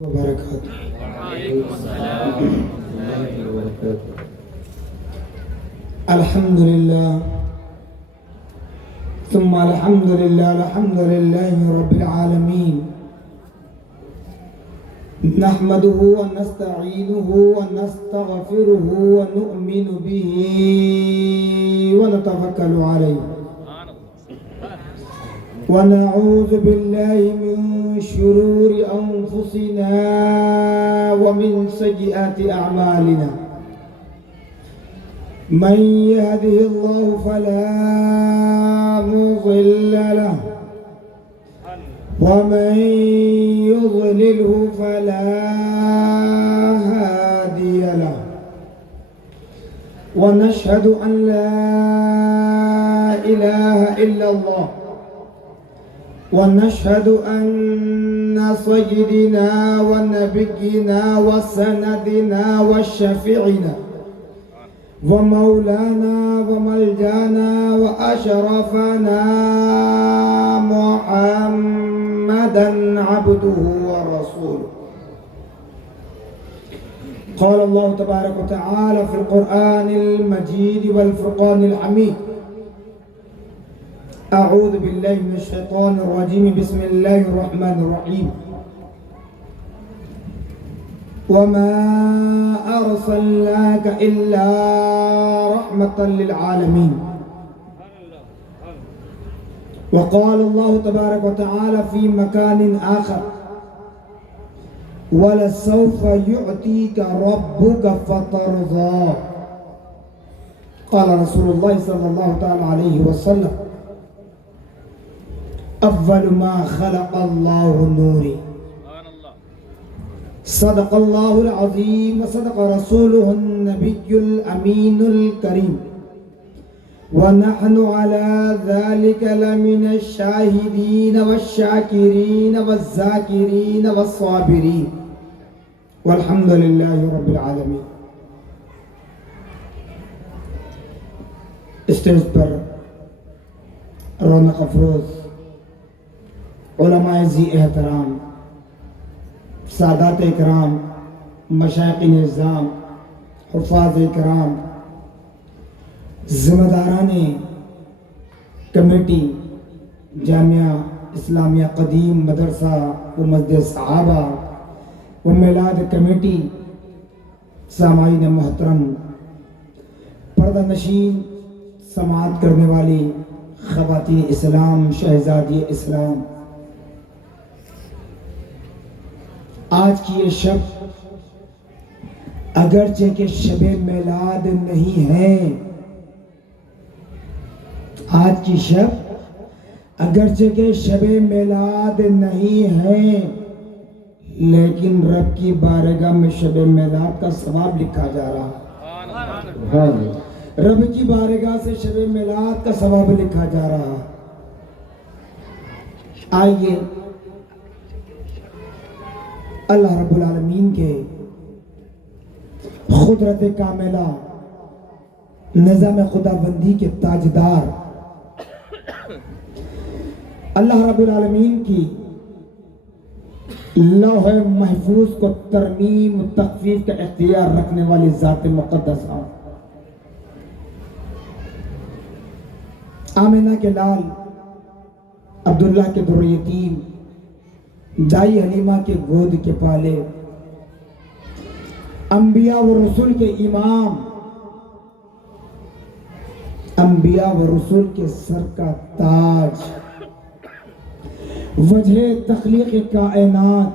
وبركاته. وعليكم السلام ورحمة الله وبركاته. الحمد لله ثم الحمد لله رب العالمين. نحمده ونستعينه ونستغفره ونؤمن به ونتوكل عليه ونعوذ بالله من شرور أنفسنا ومن سيئات أعمالنا. من يهده الله فلا مضل له ومن يضلله فلا هادي له. ونشهد أن لا إله إلا الله ونشهد أن سيدنا ونبينا وسندنا وشفيعنا ومولانا وملجانا وأشرفنا محمدا عبده ورسوله. قال الله تبارك وتعالى في القرآن المجيد والفرقان الحميد: أعوذ بالله من الشيطان الرجيم. بسم الله الرحمن الرحيم. وما أرسلناك إلا رحمة للعالمين. وقال الله تبارك وتعالى في مكان آخر: ولسوف يعطيك ربك فترضى. قال رسول الله صلى الله تعالى عليه وسلم: اول ما خلق اللہ نوری. صدق اللہ العظیم وصدق رسولہ النبی الامین الکریم ونحن على ذلك لمن الشاہدین والشاکرین والذاکرین والصابرین والحمد للہ رب العالمین. اسٹیج پر رونق افروز علماء ذی احترام، سادات اکرام، مشائخ نظام، حفاظ اکرام، ذمہ داران کمیٹی جامعہ اسلامیہ قدیم مدرسہ و مسجد صحابہ و میلاد کمیٹی، سامعین محترم، پردہ نشین، سماعت کرنے والی خواتین اسلام، شہزادی اسلام، آج کی یہ شب اگرچہ کہ شب میلاد نہیں ہے، آج کی شب اگرچہ کہ شب میلاد نہیں ہے، لیکن رب کی بارگاہ میں شب میلاد کا ثواب لکھا جا رہا ہے. رب کی بارگاہ سے شب میلاد کا ثواب لکھا جا رہا ہے. آئیے اللہ رب العالمین کے قدرت کاملہ نظام خدا بندی کے تاجدار اللہ رب العالمین کی لوح محفوظ کو ترمیم و تخفیف کا اختیار رکھنے والی ذات مقدسہ آمنہ کے لال، عبداللہ کے در یتیم، دائی حلیمہ کے گود کے پالے، انبیاء و رسول کے امام، انبیاء و رسول کے سر کا تاج، وجہ تخلیق کائنات،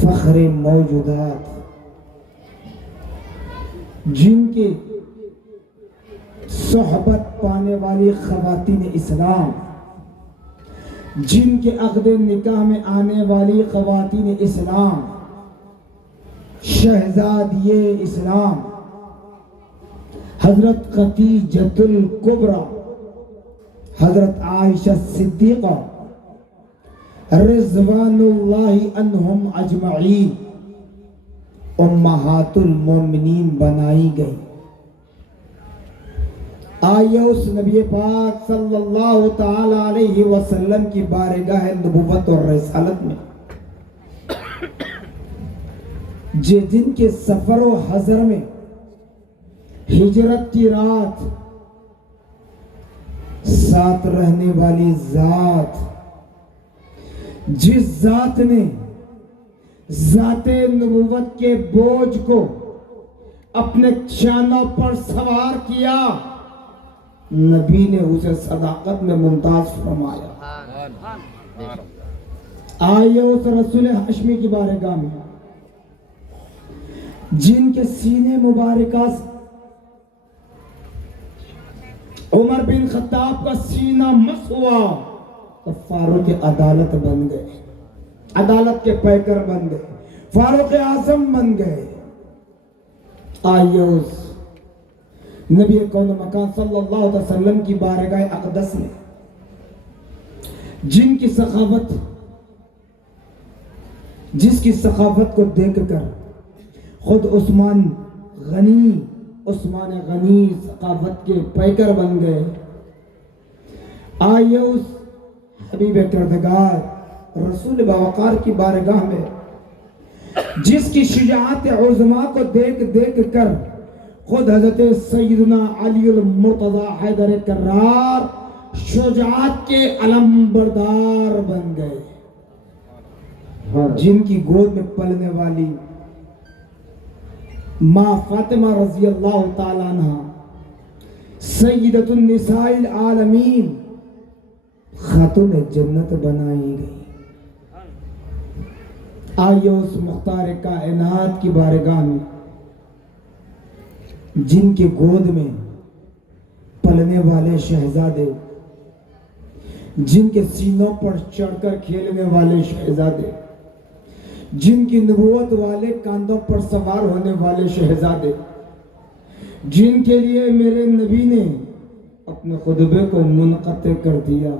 فخر موجودات، جن کے صحبت پانے والی خواتین اسلام، جن کے عقد نکاح میں آنے والی خواتین اسلام، شہزادی اسلام حضرت خدیجۃ الکبریٰ، حضرت عائشہ صدیقہ رضوان اللہ عنہم اجمعین امہات المومنین بنائی گئی. آئیے اس نبی پاک صلی اللہ تعالی علیہ وسلم کی بارگاہ نبوت اور رسالت میں جن کے سفر و حضر میں ہجرت کی رات ساتھ رہنے والی ذات، جس ذات نے ذات نبوت کے بوجھ کو اپنے شانوں پر سوار کیا، نبی نے اسے صداقت میں ممتاز فرمایا۔ آئیے اس رسول ہاشمی کی بارگاہ میں جن کے سینے مبارکہ سے عمر بن خطاب کا سینہ مس ہوا تو فاروق عدالت بن گئے، عدالت کے پیکر بن گئے، فاروق اعظم بن گئے۔ آئیے اس نبی کون و مکان صلی اللہ علیہ وسلم کی بارگاہ اقدس میں جس کی سخاوت کو دیکھ کر خود عثمان غنی ثقافت کے پیکر بن گئے۔ آئیے اس حبیب کردگار رسول باوقار کی بارگاہ میں جس کی شجاعت عظما کو دیکھ کر خود حضرت سیدنا علی المرتضی حیدر کرار شجاعت کے علم بردار بن گئے، جن کی گود میں پلنے والی ماں فاطمہ رضی اللہ تعالیٰ عنہ سیدۃ النساء العالمین خاتون جنت بنائی گئی۔ آئیے اس مختار کائنات کی بارگاہ میں جن کے گود میں پلنے والے شہزادے، جن کے سینوں پر چڑھ کر کھیلنے والے شہزادے، جن کی نبوت والے کاندھوں پر سوار ہونے والے شہزادے، جن کے لیے میرے نبی نے اپنے خطبے کو منقطع کر دیا،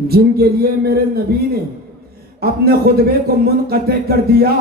جن کے لیے میرے نبی نے اپنے خطبے کو منقطع کر دیا،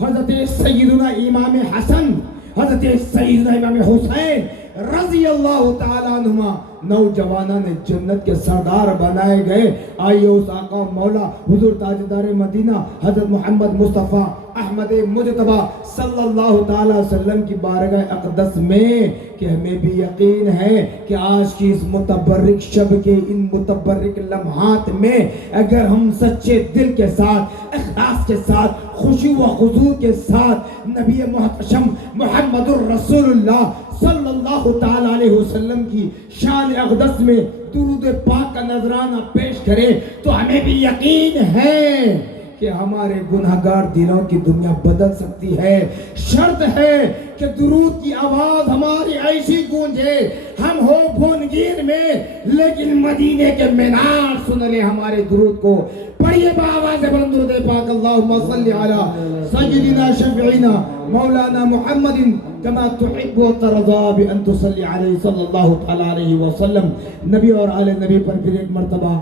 حضرت سیدنا امام حسن، حضرت سیدنا امام حسین رضی اللہ تعالیٰ عنہما نوجوانان جنت کے سردار بنائے گئے۔ آئیے اس آقا مولا حضور تاجدار مدینہ حضرت محمد مصطفیٰ احمد مجتبی صلی اللہ تعالیٰ وسلم کی بارگاہ اقدس میں کہ ہمیں بھی یقین ہے کہ آج کی اس متبرک شب کے ان متبرک لمحات میں اگر ہم سچے دل کے ساتھ، اخلاص کے ساتھ، خشوع و خضوع کے ساتھ نبی محتشم محمد الرسول اللہ صلی اللہ تعالیٰ علیہ وسلم کی شان اقدس میں درود پاک کا نذرانہ پیش کرے تو ہمیں بھی یقین ہے کہ ہمارے گناہگار دلوں کی دنیا بدل سکتی ہے۔ شرط ہے کہ درود کی آواز ہماری ایسی گونجے، ہم ہو بھونگیر میں لیکن مدینے کے مینار سن لیں ہمارے درود کو۔ پڑھیے بآواز بلند درود پاک، اللہم صلی علی سیدنا شفیعنا مولانا محمد کما تحب و ترضا بان تصلی علیہ صلی اللہ تعالی علیہ وسلم۔ نبی اور آل نبی پر پھر ایک مرتبہ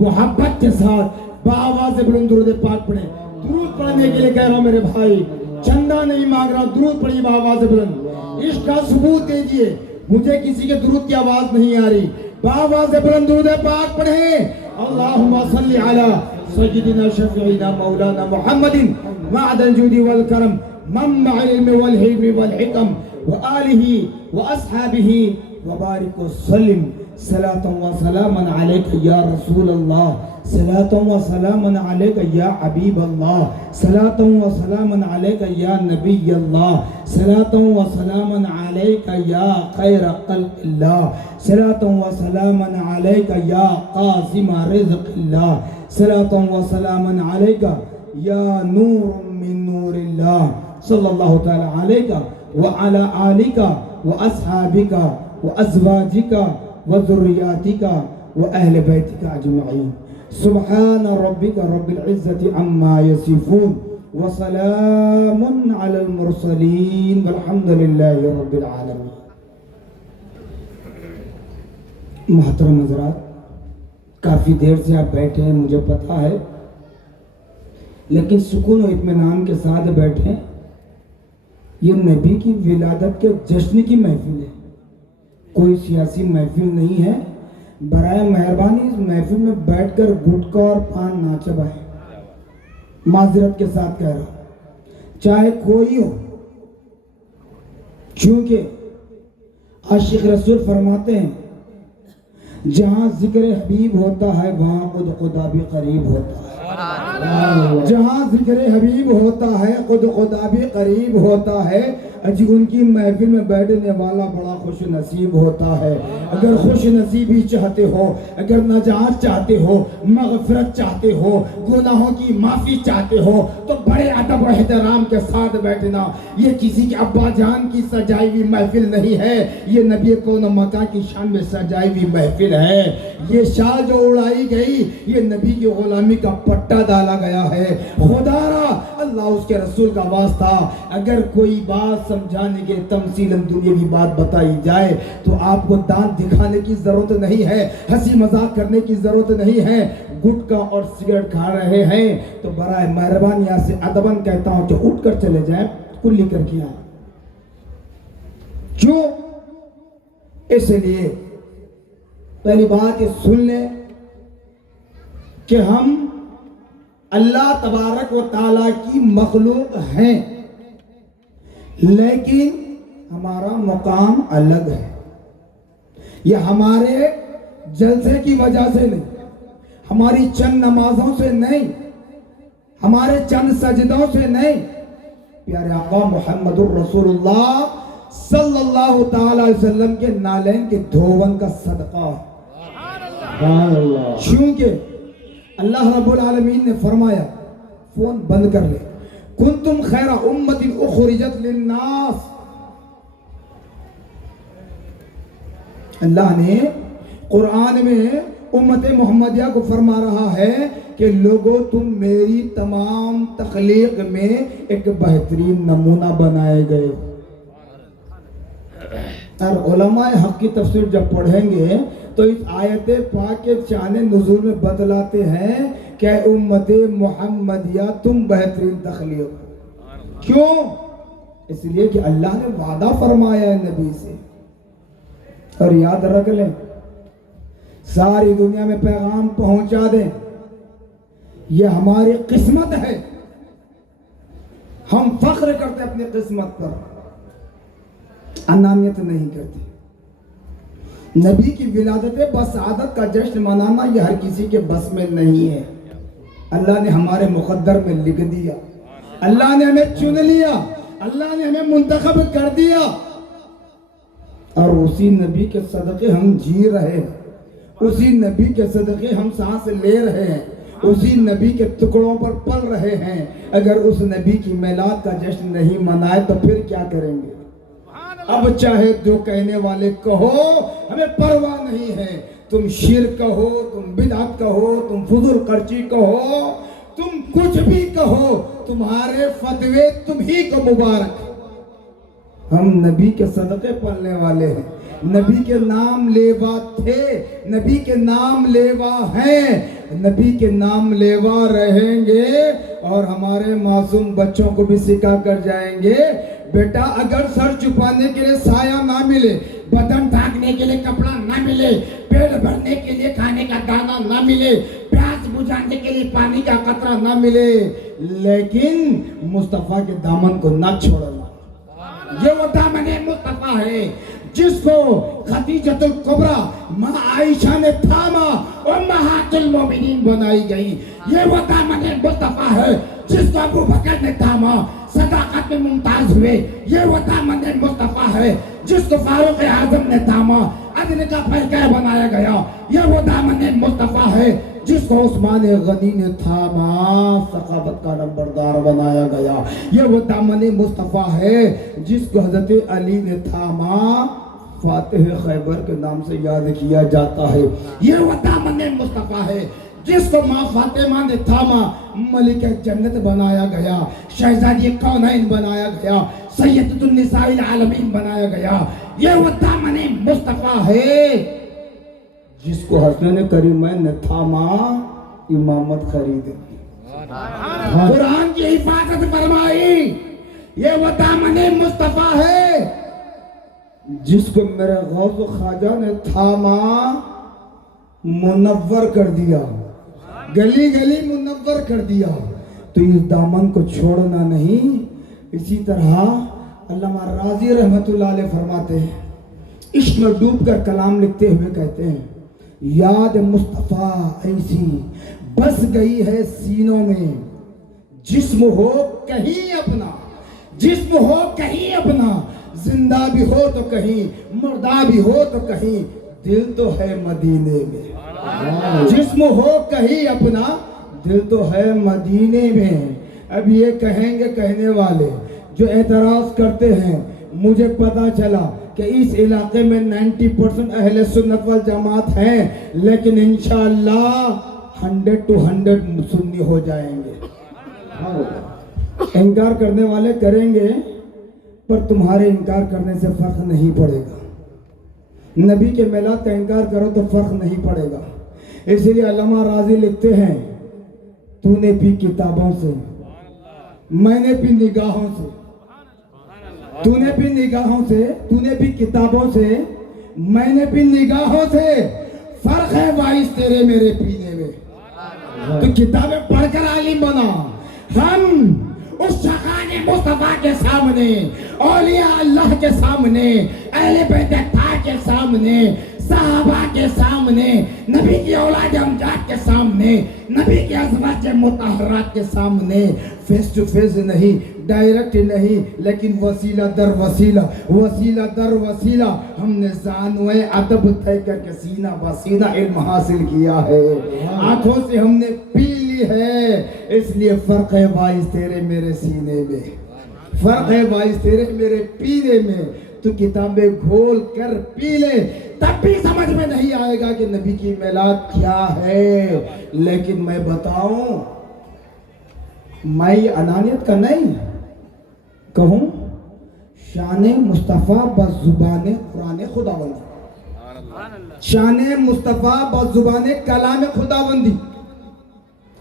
محبت کے ساتھ بآواز بلند درود پاک پڑھیں۔ درود پڑھنے کے لیے کہہ رہا ہوں میرے بھائی، چندہ نہیں مانگ رہا، درود پڑھیے بآواز بلند۔ عشق کا ثبوت دیجئے، مجھے کسی کے درود کی آواز نہیں آ رہی، بآواز بلند درود پاک پڑھیں۔ اللہم صلی علی سیدنا شفیعنا مولانا محمد معدن الجود والکرم منبع العلم والحکم والحکم وآلہ واصحابہ وبارک وسلم۔ صلاۃ و سلام علیک یا رسول اللہ، صلاۃ و سلام علیک یا حبیب اللہ، صلاۃ و سلام علیک یا نبی اللہ، صلاۃ و سلام علیک یا خیر خلق اللہ، صلاۃ و سلام علیک یا قاسم رزق اللہ، صلاۃ و سلام علیک یا نور من نور اللہ، صلی اللہ تعالی علیک وعلی آلک واصحابک وازواجک وذریاتک واہل بیتک اجمعین۔ سبحان ربک رب العزت عما یصفون وسلام علی المرسلین والحمد للہ رب العالمین۔ محترم حضرات، کافی دیر سے آپ بیٹھے ہیں مجھے پتا ہے، لیکن سکون و اطمینان کے ساتھ بیٹھے۔ یہ نبی کی ولادت کے جشن کی محفل ہے، کوئی سیاسی محفل نہیں ہے۔ برائے مہربانی اس محفل میں بیٹھ کر گٹکا اور پان نہ چبائیں، معذرت کے ساتھ کہہ رہا ہوں۔ چاہے کوئی ہو، چونکہ عاشق رسول فرماتے ہیں جہاں ذکر حبیب ہوتا ہے وہاں خود خدا بھی قریب ہوتا ہے۔ جہاں ذکر حبیب ہوتا ہے خود خدا بھی قریب ہوتا ہے۔ اجی ان کی محفل میں بیٹھنے والا بڑا خوش نصیب ہوتا ہے۔ اگر خوش نصیبی چاہتے ہو، اگر نجات چاہتے ہو، مغفرت چاہتے ہو، گناہوں کی معافی چاہتے ہو، تو بڑے ادب و احترام کے ساتھ بیٹھنا۔ یہ کسی کے ابا جان کی سجائی ہوئی محفل نہیں ہے، یہ نبی کون و مکان کی شان میں سجائی ہوئی محفل ہے۔ یہ شال جو اڑائی گئی یہ نبی کی غلامی کا پٹا ڈالا گیا ہے۔ خدا را اللہ اس کے رسول کا واسطہ اگر کوئی بات سمجھانے کے تمثیلاً دنیاوی بات بتائی جائے تو آپ کو دانت دکھانے کی ضرورت نہیں ہے، ہنسی مذاق کرنے کی ضرورت نہیں ہے۔ گٹکا اور سگریٹ کھا رہے ہیں تو برائے مہربانی یہاں سے ادباً کہتا ہوں کہ اٹھ کر چلے جائیں، کلی کر کے آئیں۔ کیوں؟ اس لیے پہلی بات یہ سن لیں کہ ہم اللہ تبارک و تعالیٰ کی مخلوق ہیں، لیکن ہمارا مقام الگ ہے۔ یہ ہمارے جلسے کی وجہ سے نہیں، ہماری چند نمازوں سے نہیں، ہمارے چند سجدوں سے نہیں، پیارے آقا محمد الرسول اللہ صلی اللہ تعالی علیہ وسلم کے نالین کے دھون کا صدقہ ہے۔ چونکہ اللہ رب العالمین نے فرمایا، فون بند کر لے، کنتم خیر امت اخرجت للناس۔ اللہ نے قرآن میں امت محمدیہ کو فرما رہا ہے کہ لوگوں تم میری تمام تخلیق میں ایک بہترین نمونہ بنائے گئے۔ اور علماء حق کی تفسیر جب پڑھیں گے تو اس آیت پاک کے شان نزول میں بتلاتے ہیں کہ امت محمدیہ تم بہترین تخلیق۔ کیوں؟ اس لیے کہ اللہ نے وعدہ فرمایا ہے نبی سے۔ اور یاد رکھ لیں، ساری دنیا میں پیغام پہنچا دیں، یہ ہماری قسمت ہے۔ ہم فخر کرتے اپنی قسمت پر، انانیت نہیں کرتے۔ نبی کی ولادت بسعادت کا جشن منانا یہ ہر کسی کے بس میں نہیں ہے۔ اللہ نے ہمارے مقدر میں لکھ دیا، اللہ نے ہمیں چن لیا، اللہ نے ہمیں منتخب کر دیا، اور اسی نبی کے صدقے ہم جی رہے ہیں، اسی نبی کے صدقے ہم سانس لے رہے ہیں، اسی نبی کے ٹکڑوں پر پل رہے ہیں۔ اگر اس نبی کی میلاد کا جشن نہیں منائے تو پھر کیا کریں گے؟ اب چاہے جو کہنے والے کہو، ہمیں پرواہ نہیں ہے۔ تم شرک کہو، تم بدعت کہو، تم فضول خرچی کہو، تم کچھ بھی کہو، تمہارے فتوے تم ہی کو مبارک۔ ہم نبی کے صدقے پلنے والے ہیں، نبی کے نام لیوا تھے، نبی کے نام لیوا ہیں، نبی کے نام لیوا رہیں گے، اور ہمارے معصوم بچوں کو بھی سکھا کر جائیں گے، بیٹا اگر سر چھپانے کے لیے سایہ نہ ملے، بدن ڈھانکنے کے لیے کپڑا نہ ملے، پیٹ بھرنے کے لیے کھانے کا دانہ نہ ملے، پیاس بجھانے کے لیے پانی کا قطرہ نہ ملے، لیکن مصطفیٰ کے دامن کو نہ چھوڑنا۔ یہ وہ دامن مصطفیٰ ہے جس کو خدیجۃ الکبریٰ ماں عائشہ نے تھاما، امہات المومنین بنائی گئی۔ یہ وہ دامن مصطفیٰ ہے جس کو ابو بکر نے تھاما، صداقت میں ممتاز ہوئے۔ یہ وہ دامن مصطفیٰ ہے جس کو فاروق اعظم نے تھاما، عدل کا پیکر بنایا گیا۔ یہ وہ دامن مصطفیٰ ہے جس کو عثمان غنی نے تھاما، سخاوت کا نمبردار بنایا گیا۔ یہ وہ دامن مصطفیٰ ہے جس کو حضرت علی نے تھاما، فاتح خیبر کے نام سے یاد کیا جاتا ہے۔ یہ وہ دامن مصطفیٰ ہے جس کو ماں فاطمہ نے تھاما، ملک جنت بنایا گیا، شہزادی کونین بنایا گیا، سیدۃ النساء العالمین بنایا گیا۔ یہ وہ دامن مصطفیٰ ہے جس کو حسنین کریمین نے تھاما، امامت خرید دی، قرآن کی حفاظت فرمائی۔ یہ وہ دامن مصطفیٰ ہے جس کو میرے غوث و خواجہ نے تھاما، منور کر دیا، گلی گلی منور کر دیا۔ تو اس دامن کو چھوڑنا نہیں، اسی طرح علامہ راضی رحمت اللہ علیہ فرماتے ہیں، عشق میں ڈوب کر کلام لکھتے ہوئے کہتے ہیں، یاد مصطفیٰ ایسی بس گئی ہے سینوں میں، جسم ہو کہیں اپنا، جسم ہو کہیں اپنا، زندہ بھی ہو تو کہیں مردہ بھی ہو تو کہیں، دل تو ہے مدینے میں۔ جسم ہو کہیں اپنا، دل تو ہے مدینے میں۔ اب یہ کہیں گے کہنے والے جو اعتراض کرتے ہیں، مجھے پتا چلا کہ اس علاقے میں 90% اہل سنت والجماعت ہیں، لیکن انشاءاللہ 100% سنی ہو جائیں گے۔ انکار کرنے والے کریں گے، پر تمہارے انکار کرنے سے فرق نہیں پڑے گا۔ نبی کے میلاد کا انکار کرو تو فرق نہیں پڑے گا۔ اس لیے علامہ راضی لکھتے ہیں، تو نے بھی کتابوں سے، میں نے بھی نگاہوں سے، تو نے بھی نگاہوں سے، تو نے بھی کتابوں سے، میں نے بھی نگاہوں سے، فرق ہے باعث تیرے میرے پینے میں۔ تو کتابیں پڑھ کر عالم بنا۔ ہم اس شخان مصطفیٰ کے سامنے، اولیاء اللہ کے سامنے، اہل بیت طاہر کے سامنے، صحابہ کے سامنے، نبی کی اولاد امجاد کے سامنے، نبی کی ازواج مطہرات کے سامنے فیس ٹو فیس نہیں، ڈائریکٹ نہیں، لیکن وسیلہ در وسیلہ، وسیلہ در وسیلہ ہم نے زانوے ادب طے کر کے سینہ بسینہ علم حاصل کیا ہے، آنکھوں سے ہم نے پی لی ہے۔ اس لیے فرق ہے باعث تیرے میرے سینے میں، فرق ہے باعث تیرے میرے پینے میں۔ تو کتابیں گھول کر پی لے، تب بھی سمجھ میں نہیں آئے گا کہ نبی کی میلاد کیا ہے۔ لیکن میں بتاؤں، میں انانیت کا نہیں کہوں، شان مصطفیٰ بزبان قرآن خداوندی، شان مصطفیٰ بزبان کلام خداوندی۔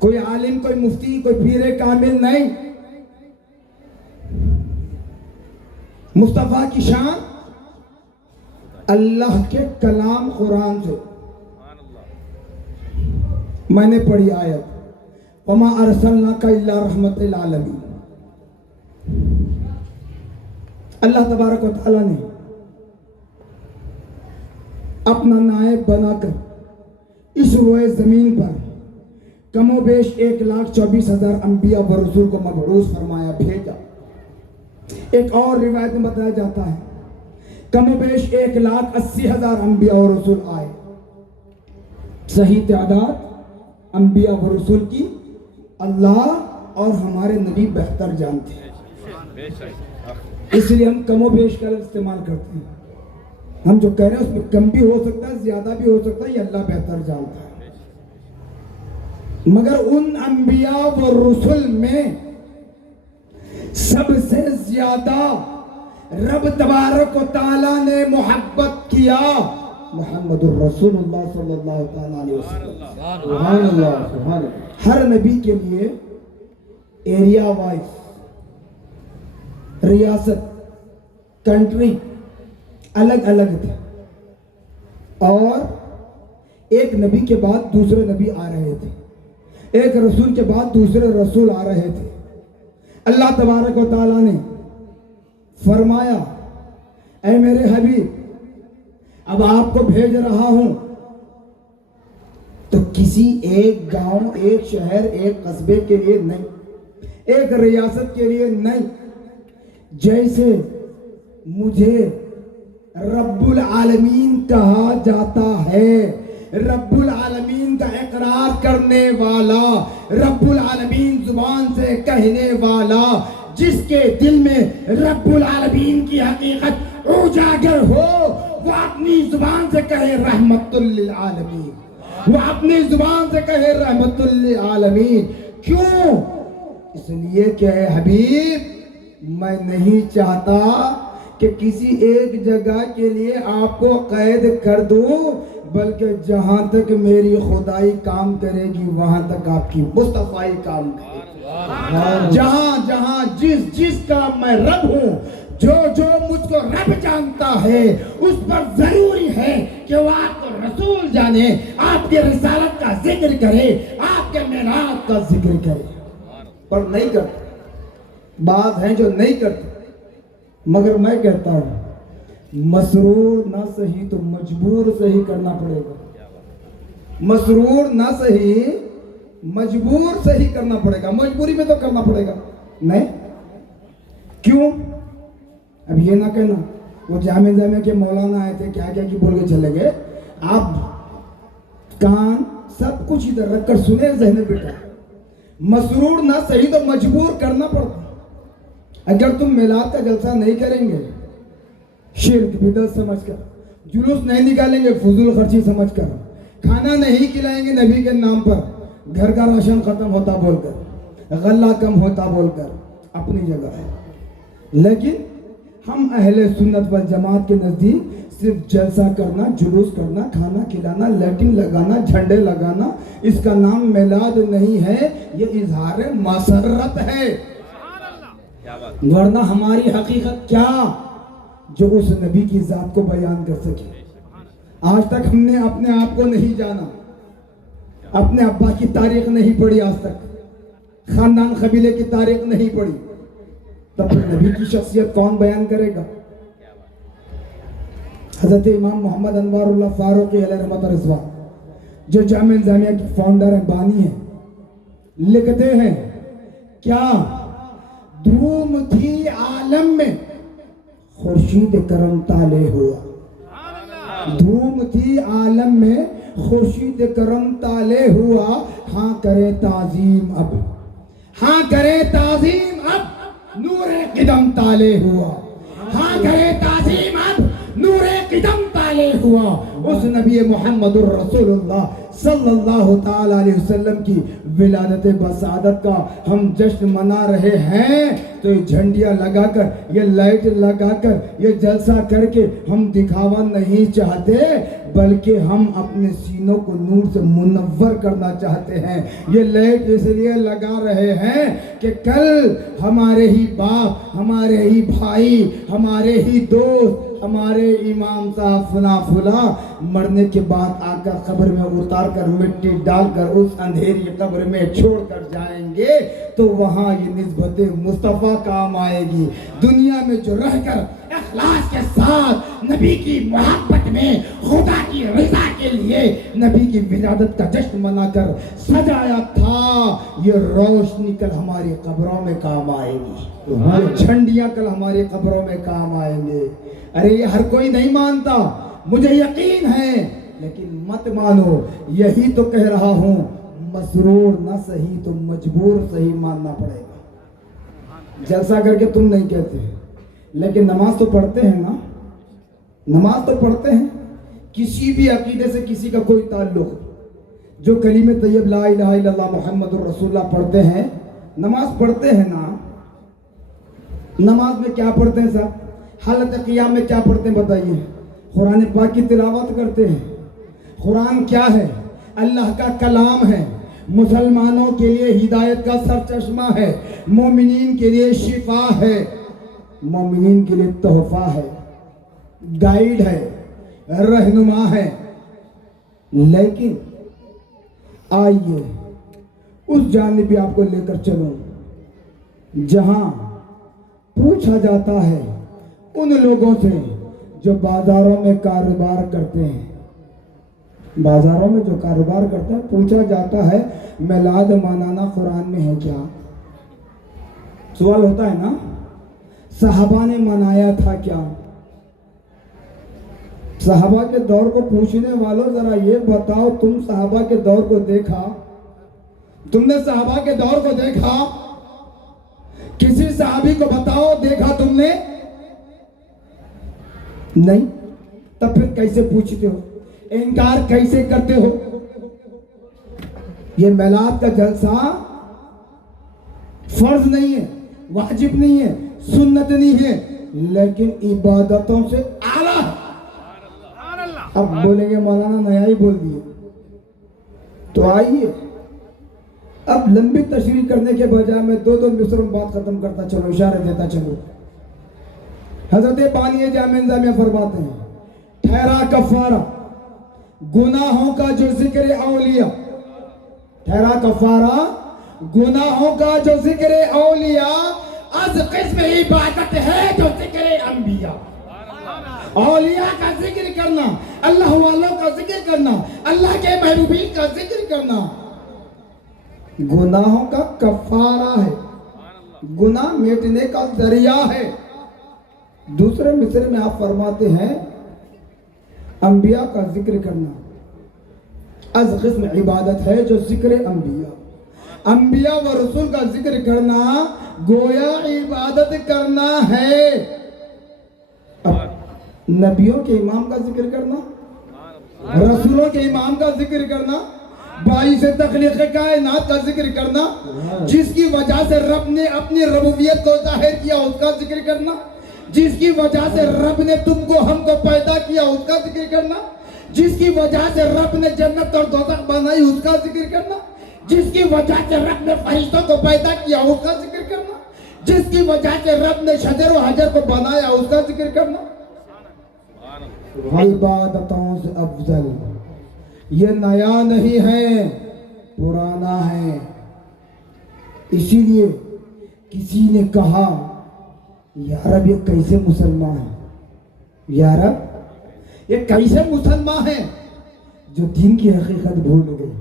کوئی عالم، کوئی مفتی، کوئی پیر کامل نہیں، مصطفیٰ کی شان اللہ کے کلام قرآن سے۔ میں نے پڑھی آیت، وَمَا أَرْسَلْنَاكَ إِلَّا رَحْمَةً لِلْعَالَمِينَ۔ اللہ تبارک و تعالیٰ نے اپنا نائب بنا کر اس روئے زمین پر کم و بیش 1,24,000 انبیاء و رسول کو مبعوث فرمایا، بھیجا۔ ایک اور روایت میں بتایا جاتا ہے کم و بیش 1,80,000 انبیاء و رسول آئے۔ صحیح تعداد انبیاء و رسول کی اللہ اور ہمارے نبی بہتر جانتے ہیں، اس لیے ہم کم و بیش کا لفظ استعمال کرتے ہیں۔ ہم جو کہہ رہے ہیں اس میں کم بھی ہو سکتا ہے، زیادہ بھی ہو سکتا ہے، یہ اللہ بہتر جانتا ہے۔ مگر ان انبیاء و رسول میں سب سے زیادہ رب تبارک و تعالیٰ نے محبت کیا محمد الرسول اللہ صلی اللہ علیہ وسلم۔ سبحان اللہ، سبحان اللہ۔ ہر نبی کے لیے ایریا وائز، ریاست، کنٹری الگ الگ تھے، اور ایک نبی کے بعد دوسرے نبی آ رہے تھے، ایک رسول کے بعد دوسرے رسول آ رہے تھے۔ اللہ تبارک و تعالیٰ نے فرمایا، اے میرے حبیب، اب آپ کو بھیج رہا ہوں تو کسی ایک گاؤں، ایک شہر، ایک قصبے کے لیے نہیں، ایک ریاست کے لیے نہیں۔ جیسے مجھے رب العالمین کہا جاتا ہے، رب العالمین کا اقرار کرنے والا، رب العالمین زبان سے کہنے والا، جس کے دل میں رب العالمین کی حقیقت اجاگر ہو، وہ اپنی زبان سے کہے رحمت للعالمین، وہ اپنی زبان سے کہے رحمت للعالمین۔ کیوں؟ اس لیے کہ اے حبیب، میں نہیں چاہتا کہ کسی ایک جگہ کے لیے آپ کو قید کر دوں، بلکہ جہاں تک میری خدائی کام کرے گی وہاں تک آپ کی مصطفیٰ کام کرے گی۔ جہاں جہاں جس کا میں رب ہوں، جو مجھ کو رب جانتا ہے، اس پر ضروری ہے کہ وہ آپ کو رسول جانے، آپ کے رسالت کا ذکر کرے، آپ کے میلاد کا ذکر کرے، پر نہیں کرتا۔ بعض ہیں جو نہیں کرتے، مگر میں کہتا ہوں مسرور نہ صحیح تو مجبور صحیح کرنا پڑے گا. مسرور نہ صحیح مجبور صحیح کرنا پڑے گا. مجبوری میں تو کرنا پڑے گا. نہیں کیوں؟ اب یہ نہ کہنا وہ جامع کے مولانا آئے تھے کیا کیا کی بول کے چلے گئے. آپ کان سب کچھ ادھر رکھ کر سنے ذہن بیٹا. مسرور نہ صحیح تو مجبور کرنا پڑتا. اگر تم میلاد کا جلسہ نہیں کریں گے شرک بدعت سمجھ کر، جلوس نہیں نکالیں گے فضول خرچی سمجھ کر، کھانا نہیں کھلائیں گے نبی کے نام پر، گھر کا راشن ختم ہوتا بول کر، غلہ کم ہوتا بول کر، اپنی جگہ ہے. لیکن ہم اہل سنت والجماعت کے نزدیک صرف جلسہ کرنا، جلوس کرنا، کھانا کھلانا، لیٹن لگانا، جھنڈے لگانا، اس کا نام میلاد نہیں ہے، یہ اظہار مسرت ہے. ورنہ ہماری حقیقت کیا جو اس نبی کی ذات کو بیان کر سکے. آج تک ہم نے اپنے آپ کو نہیں جانا، اپنے ابا کی تاریخ نہیں پڑھی، آج تک خاندان قبیلے کی تاریخ نہیں پڑھی، تب پھر نبی کی شخصیت کون بیان کرے گا؟ حضرت امام محمد انوار اللہ فاروقی علیہ رحمت رضوان جو جامع نظامیہ کے فاؤنڈر ہیں، بانی ہیں، لکھتے ہیں کیا دھوم تھی عالم میں خورشید کرم تالے ہوا. دھوم تھی عالم میں خورشید کرم تالے ہوا. ہاں کرے تعظیم اب، ہاں کرے تعظیم اب نور قدم تالے ہوا. ہاں کرے تعظیم اب نور قدم تالے ہوا. اس نبی محمد الرسول اللہ صلی اللہ تعالی علیہ وسلم کی ولادت بسعادت کا ہم جشن منا رہے ہیں تو یہ جھنڈیاں لگا کر، یہ لائٹ لگا کر، یہ جلسہ کر کے ہم دکھاوا نہیں چاہتے، بلکہ ہم اپنے سینوں کو نور سے منور کرنا چاہتے ہیں. یہ لائٹ اس لیے لگا رہے ہیں کہ کل ہمارے ہی باپ، ہمارے ہی بھائی، ہمارے ہی دوست، ہمارے امام صاحب فلاں مرنے کے بعد آ کر قبر میں اتار کر مٹی ڈال کر اس اندھیری قبر میں چھوڑ کر جائیں گے تو وہاں یہ نسبت مصطفیٰ کام آئے گی. دنیا میں جو رہ کر اخلاص کے ساتھ نبی کی محبت میں خدا کی رضا کے لیے نبی کی ولادت کا جشن منا کر سجایا تھا، یہ روشنی کل ہماری قبروں میں کام آئے گی، یہ جھنڈیاں کل ہماری قبروں میں کام آئیں گے. ارے یہ ہر کوئی نہیں مانتا، مجھے یقین ہے، لیکن مت مانو. یہی تو کہہ رہا ہوں، مسرور نہ صحیح تو مجبور صحیح ماننا پڑے گا. جلسہ کر کے تم نہیں کہتے، لیکن نماز تو پڑھتے ہیں نا، نماز تو پڑھتے ہیں. کسی بھی عقیدے سے کسی کا کوئی تعلق، جو کلمہ طیب لا الہ الا اللہ محمد الرسول اللہ پڑھتے ہیں، نماز پڑھتے ہیں نا. نماز میں کیا پڑھتے ہیں صاحب؟ حالت قیام میں کیا پڑھتے ہیں بتائیے؟ قرآن پاک کی تلاوت کرتے ہیں. قرآن کیا ہے؟ اللہ کا کلام ہے، مسلمانوں کے لیے ہدایت کا سرچشمہ ہے، مومنین کے لیے شفا ہے، مومنین کے لیے تحفہ ہے، گائیڈ ہے، رہنما ہے. لیکن آئیے اس جانب بھی آپ کو لے کر چلوں جہاں پوچھا جاتا ہے ان لوگوں سے جو بازاروں میں کاروبار کرتے ہیں. بازاروں میں جو کاروبار کرتے ہیں، پوچھا جاتا ہے میلاد منانا قرآن میں ہے کیا؟ سوال ہوتا ہے نا. صحابہ نے منایا تھا کیا؟ صحابہ کے دور کو پوچھنے والوں ذرا یہ بتاؤ، تم صحابہ کے دور کو دیکھا؟ تم نے صحابہ کے دور کو دیکھا؟ کسی صحابی کو بتاؤ دیکھا تم نے؟ نہیں. تب پھر کیسے پوچھتے ہو؟ انکار کیسے کرتے ہو؟ یہ میلاد کا جلسہ فرض نہیں ہے، واجب نہیں ہے، سنت نہیں ہے، لیکن عبادتوں سے اعلیٰ. اب بولیں گے مولانا نیا ہی بول دیے، تو آئیے اب لمبی تشریح کرنے کے بجائے میں دو مصر میں بات ختم کرتا چلو، اشارہ دیتا چلو. حضرت بانی جامع نظامیہ فرماتے ہیں ٹھہرا کفارہ گناہوں کا جو ذکر اولیاء، ٹھہرا کفارہ گناہوں کا جو ذکر اولیاء از از قسم عبادت ہے جو ذکر انبیاء. اولیاء کا ذکر کرنا، اللہ والوں کا ذکر کرنا، اللہ کے محبوبین کا ذکر کرنا گناہوں کا کفارہ ہے، گناہ میٹنے کا ذریعہ ہے. دوسرے مصرے میں آپ فرماتے ہیں انبیاء کا ذکر کرنا از قسم عبادت ہے جو ذکر انبیاء و رسول کا ذکر کرنا گویا عبادت کرنا ہے. اب نبیوں کے امام کا ذکر کرنا، رسولوں کے امام کا ذکر کرنا، باعث تخلیق کائنات کا ذکر کرنا، جس کی وجہ سے رب نے اپنی ربوبیت کو ظاہر کیا اس کا ذکر کرنا، جس کی وجہ سے رب نے تم کو ہم کو پیدا کیا اس کا ذکر کرنا، جس کی وجہ سے رب نے جنت اور دوزخ بنائی اس کا ذکر کرنا، جس کی وجہ سے رب نے فرشتوں کو پیدا کیا اس کا ذکر کرنا، جس کی وجہ سے رب نے شجر و حجر کو بنایا اس کا ذکر کرنا. عبادتوں سے افضل یہ نیا نہیں ہے، پرانا ہے. اسی لیے کسی نے کہا یا رب یہ کیسے مسلمان ہیں، یا رب یہ کیسے مسلمان ہیں جو دین کی حقیقت بھول گئے.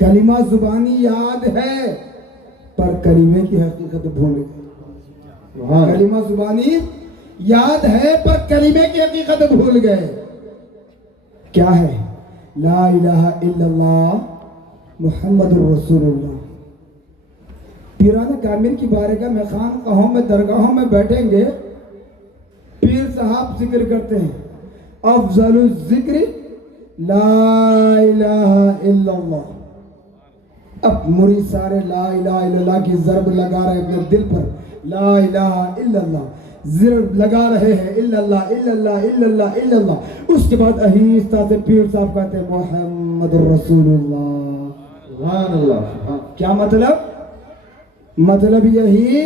کلمہ زبانی یاد ہے پر کلمے کی حقیقت بھول گئے. کلمہ زبانی یاد ہے پر کلمے کی حقیقت بھول گئے. کیا ہے؟ لا الہ الا اللہ محمد رسول اللہ. پیران کامل کی بارگاہ میں خانقاہوں میں درگاہوں میں بیٹھیں گے، پیر صاحب ذکر کرتے ہیں افضل الذکر لا الہ الا اللہ. اب مرید سارے لا الہ الا اللہ کی ضرب لگا رہے اپنے دل پر، لا الہ الا اللہ ضرب لگا رہے ہیں، الا اللہ الا اللہ الا اللہ الا اللہ. اس کے بعد آہستہ سے پیر صاحب کہتے ہیں محمد رسول اللہ. سبحان اللہ. کیا مطلب یہی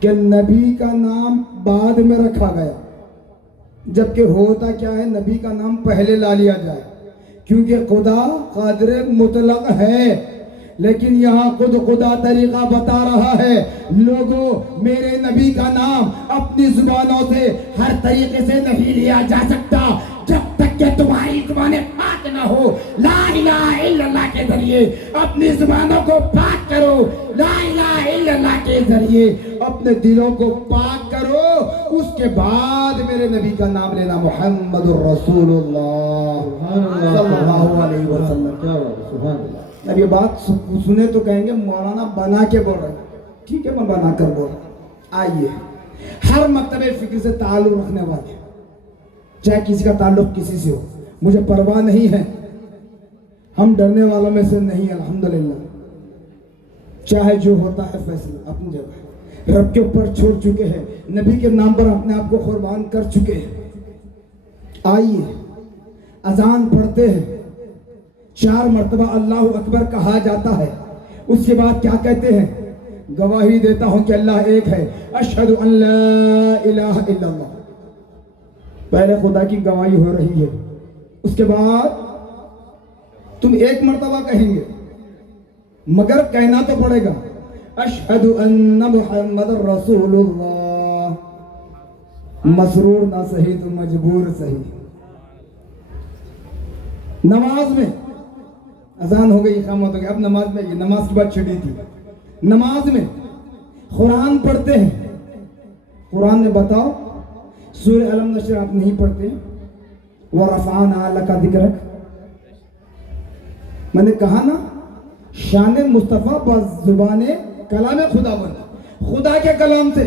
کہ نبی کا نام بعد میں رکھا گیا، جبکہ ہوتا کیا ہے نبی کا نام پہلے لا لیا جائے، کیونکہ خدا قادر مطلق ہے. لیکن یہاں خود خدا طریقہ بتا رہا ہے، لوگوں میرے نبی کا نام اپنی زبانوں سے ہر طریقے سے نہیں لیا جا سکتا جب تک کہ تمہاری زبانیں پاک نہ ہو. لا الہ الا اللہ کے ذریعے اپنی زبانوں کو پاک کرو، لا الہ الا اللہ کے ذریعے اپنے دلوں کو پاک کرو، اس کے بعد میرے نبی کا نام لینا محمد رسول اللہ صلی اللہ علیہ وسلم. اب یہ بات سنے تو کہیں گے مولانا بنا کے بول رہے ہیں. ٹھیک ہے میں بنا کر بول رہا ہوں. آئیے ہر مکتب فکر سے تعلق رکھنے والے، چاہے کسی کا تعلق کسی سے ہو، مجھے پرواہ نہیں ہے، ہم ڈرنے والوں میں سے نہیں ہیں الحمدللہ. چاہے جو ہوتا ہے فیصلہ اپنی جگہ رب کے اوپر چھوڑ چکے ہیں، نبی کے نام پر اپنے آپ کو قربان کر چکے ہیں. آئیے اذان پڑھتے ہیں، 4 مرتبہ اللہ اکبر کہا جاتا ہے، اس کے بعد کیا کہتے ہیں؟ گواہی دیتا ہوں کہ اللہ ایک ہے، اشہد ان لا الہ الا اللہ. پہلے خدا کی گواہی ہو رہی ہے، اس کے بعد تم 1 مرتبہ کہیں گے مگر کہنا تو پڑے گا اشہد ان محمد رسول اللہ. مسرور نہ صحیح تو مجبور صحیح. نماز میں اذان ہو گئی، اقامت ہو گئی، اب نماز میں، یہ نماز کی بات چھڑی تھی. نماز میں قرآن پڑھتے ہیں، قرآن نے بتاؤ سورہ علم نشر آپ نہیں پڑھتے، وَرَفَعْنَا لَكَ ذِكْرَكَ. میں نے کہا نا شان مصطفیٰ بزبان کلام خدا بنا، خدا کے کلام سے.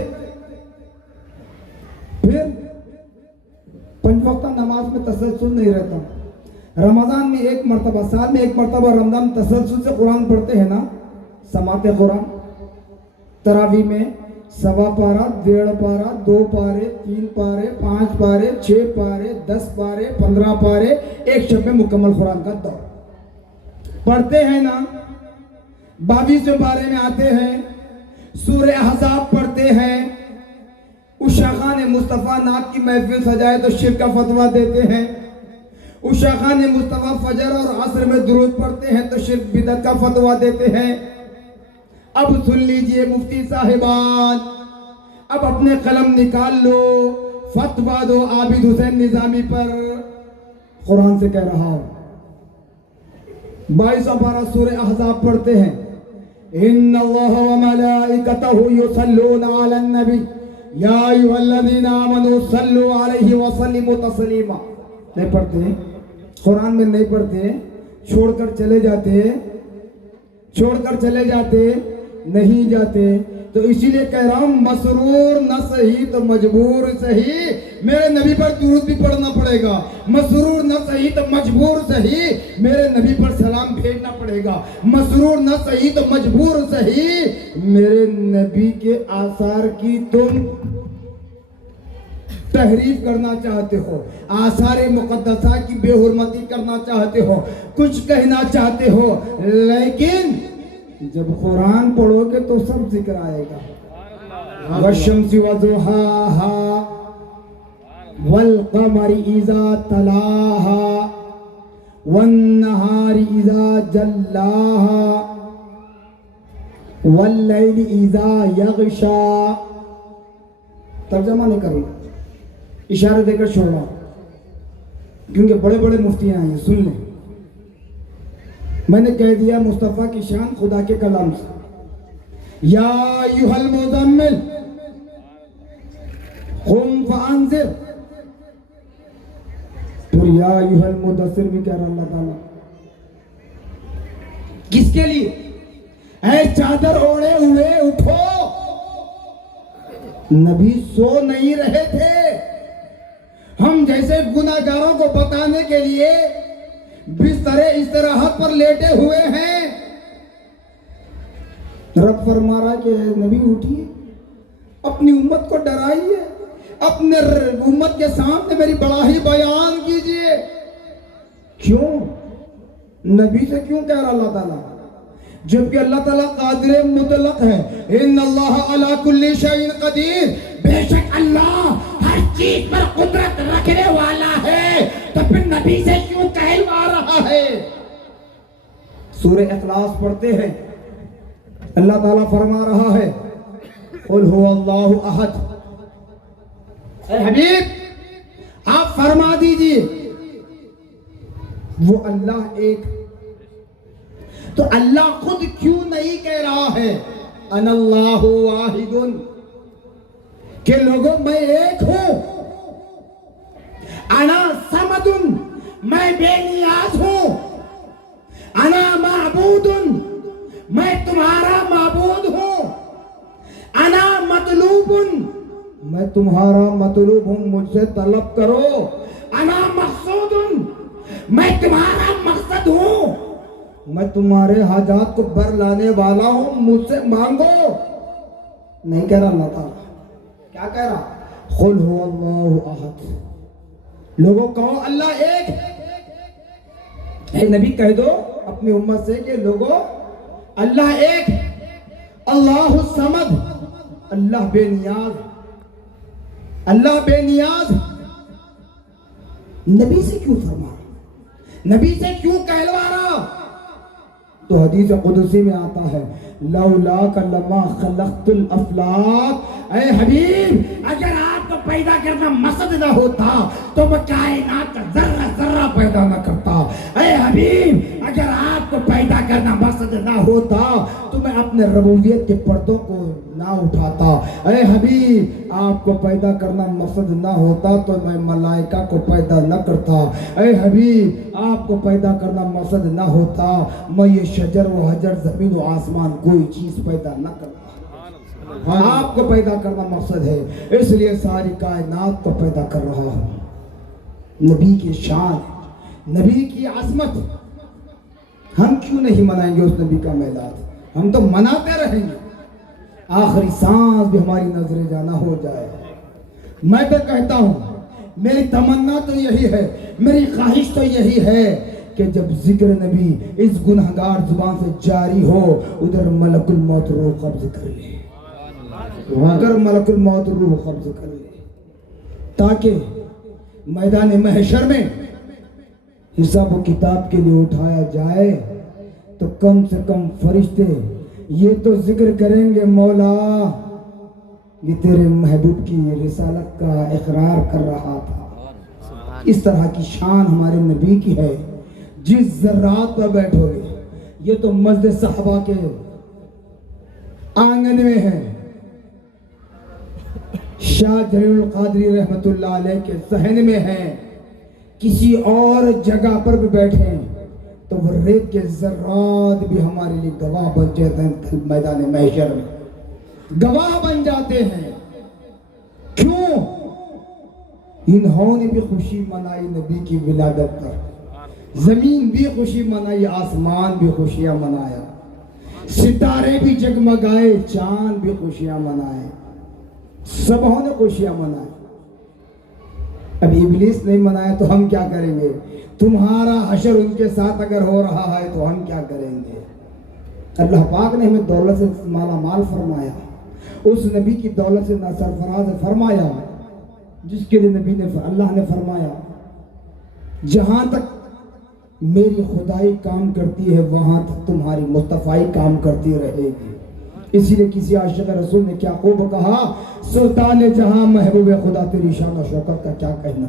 پھر 5 وقتہ نماز میں تسلسل نہیں رہتا. رمضان میں 1 مرتبہ، سال میں 1 مرتبہ رمضان تسلسل سے قرآن پڑھتے ہیں نا، سماعت قرآن. تراویح میں 1.25 پارہ، 1.5 پارہ، 2 پارے، 3 پارے، 5 پارے، 6 پارے، 10 پارے، 15 پارے، ایک شب میں مکمل قرآن کا دور پڑھتے ہیں نا. 22 پارے میں آتے ہیں، سورہ احزاب پڑھتے ہیں. عشاء خان مصطفیٰ نعت کی محفل سجائے تو شرک کا فتویٰ دیتے ہیں. عشاء خان مصطفیٰ فجر اور عصر میں درود پڑھتے ہیں تو شرک بدعت کا فتویٰ دیتے ہیں. اب سن لیجئے مفتی صاحبان، اب اپنے قلم نکال لو، فتویٰ دو عابد حسین نظامی پر۔ قرآن سے کہہ رہا ہوں، 22 اور 12 سورہ احزاب پڑھتے ہیں، ان اللہ وملائکتہ یصلون علی النبی یا ایھا الذین آمنوا صلوا علیہ وسلموا تسلیما۔ نہیں پڑھتے ہیں قرآن میں، نہیں پڑھتے، چھوڑ کر چلے جاتے، چھوڑ کر چلے جاتے، نہیں جاتے۔ تو اسی لیے کہہ رہا ہوں، مسرور نہ صحیح تو مجبور صحیح، میرے نبی پر درود بھی پڑھنا پڑے گا۔ مسرور نہ صحیح تو مجبور صحیح، میرے نبی پر سلام بھیجنا پڑے گا۔ مسرور نہ صحیح تو مجبور صحیح، میرے نبی کے آثار کی تم تحریف کرنا چاہتے ہو، آثار مقدسہ کی بے حرمتی کرنا چاہتے ہو، کچھ کہنا چاہتے ہو، لیکن جب قرآن پڑھو گے تو سب ذکر آئے گا۔ والشمس وضحاها والقمر اذا تلاها والنهار اذا جلاها واللیل اذا یغشا۔ ترجمہ نہیں کروں، اشارے دے کر چھوڑ رہا ہوں کیونکہ بڑے بڑے مفتی آئے ہیں، سن لیں۔ میں نے کہہ دیا مصطفیٰ کی شان خدا کے کلام سے، یا ایھا المزمل قم فانذر، پھر یا ایھا المدثر بھی کہہ رہا اللہ تعالیٰ۔ کس کے لیے؟ اے چادر اوڑے ہوئے اٹھو، نبی سو نہیں رہے تھے، ہم جیسے گناہگاروں کو بتانے کے لیے بستر استراحت پر لیٹے ہوئے ہیں۔ رب فرما رہا کہ نبی اٹھیے، اپنی امت کو ڈرائیے، اپنے امت کے سامنے میری بڑائی بیان کیجئے۔ کیوں؟ نبی سے کیوں کہہ رہا اللہ تعالیٰ؟ جبکہ اللہ تعالیٰ قادر مطلق ہے، ان اللہ علی کل شیء قدیر، بے شک اللہ ہر چیز پر قدرت رکھنے والا ہے، تو پھر نبی سے کیوں کہلوا رہا ہے؟ سورہ اخلاص پڑھتے ہیں، اللہ تعالیٰ فرما رہا ہے قل هو اللہ احد۔ اے حبیب آپ فرما دیجئے وہ اللہ ایک، تو اللہ خود کیوں نہیں کہہ رہا ہے انا اللہ واحد، کہ لوگوں میں ایک ہوں، انا صمد میں بے نیاز ہوں، انا معبود میں تمہارا معبود ہوں، انا مطلوب میں تمہارا مطلوب ہوں، مجھ سے طلب کرو، انا مقصود میں تمہارا مقصد ہوں، میں تمہارے حاجات کو بر لانے والا ہوں، مجھ سے مانگو۔ نہیں کہہ رہا اللہ تعالیٰ، کیا کہہ رہا؟ قل هو اللہ احد، لوگوں کہو اللہ ایک۔ اے نبی کہہ دو اپنی امت سے کہ لوگوں اللہ ایک، اللہ الصمد، اللہ بے نیاز، اللہ بے نیاز۔ نبی سے کیوں فرما رہا؟ نبی سے کیوں کہلوا رہا؟ تو حدیث قدسی میں آتا ہے لولاک لما خلقت الافلاک، اے حبیب اگر آپ کو پیدا کرنا مقصد نہ ہوتا تو میں کائنات کا ذرہ ذرہ پیدا نہ کرتا۔ اے حبیب اگر آپ کو پیدا کرنا مقصد نہ ہوتا تو میں اپنے ربوبیت کے پردوں کو نہ اٹھاتا۔ اے حبیب آپ کو پیدا کرنا مقصد نہ ہوتا تو میں ملائکہ کو پیدا نہ کرتا۔ اے حبیب آپ کو پیدا کرنا مقصد نہ ہوتا میں یہ شجر و حجر زمین و آسمان کوئی چیز پیدا نہ کرتا۔ آپ کو پیدا کرنا مقصد ہے، اس لیے ساری کائنات کو پیدا کر رہا ہوں۔ نبی کی شان، نبی کی عظمت، ہم کیوں نہیں منائیں گے اس نبی کا میلاد؟ ہم تو مناتے رہیں گے، آخری سانس بھی ہماری نظر جانا ہو جائے۔ میں تو کہتا ہوں میری تمنا تو یہی ہے، میری خواہش تو یہی ہے کہ جب ذکر نبی اس گنہگار زبان سے جاری ہو ادھر ملک الموت روح قبض کر لے، اگر ملک الموت روح قبض کر لے، تاکہ میدان محشر میں حساب و کتاب کے لیے اٹھایا جائے تو کم سے کم فرشتے یہ تو ذکر کریں گے مولا یہ تیرے محبوب کی رسالت کا اقرار کر رہا تھا۔ اس طرح کی شان ہمارے نبی کی ہے۔ جس ذرات پر بیٹھو گے، یہ تو مسجد صحابہ کے آنگن میں ہے، شاہ جلیل القادری رحمت اللہ علیہ کے ذہن میں ہے، کسی اور جگہ پر بھی بیٹھیں تو وہ ریت کے ذرات بھی ہمارے لیے گواہ بن جاتے ہیں، میدان محشر میں گواہ بن جاتے ہیں۔ کیوں؟ انہوں نے بھی خوشی منائی نبی کی ولادت پر، زمین بھی خوشی منائی، آسمان بھی خوشیاں منایا، ستارے بھی جگمگائے، چاند بھی خوشیاں منائے، سبوں نے خوشیاں منائے۔ اب ابلیس نہیں منایا تو ہم کیا کریں گے؟ تمہارا حشر ان کے ساتھ اگر ہو رہا ہے تو ہم کیا کریں گے؟ اللہ پاک نے ہمیں دولت سے مالا مال فرمایا، اس نبی کی دولت سے سرفراز فرمایا، جس کے لیے نبی نے اللہ نے فرمایا جہاں تک میری خدائی کام کرتی ہے وہاں تک تمہاری مصطفائی کام کرتی رہے گی۔ اسی لیے کسی عاشق رسول نے کیا خوب کہا، سلطان جہاں محبوب خدا تیری شان و شوکت کا کیا کہنا۔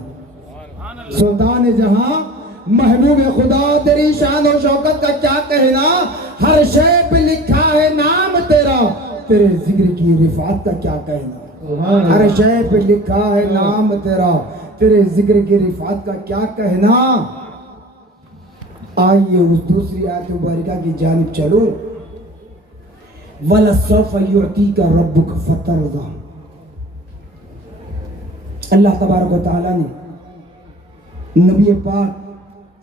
سلطان جہاں محبوب خدا تیری شان و شوکت کا کیا کہنا، ہر شے پہ لکھا ہے نام تیرا، تیرے ذکر کی رفعت کا کیا کہنا۔ ہر شے پہ لکھا ہے نام تیرا، تیرے ذکر کی رفعت کا کیا کہنا۔ آئیے اس دوسری آیت مبارکہ کی جانب چلو۔ وَلَسَوْفَ يُعْتِيكَ رَبُّكَ فَتَرْضَىٰ، اللہ تبارک و تعالیٰ نے نبی پاک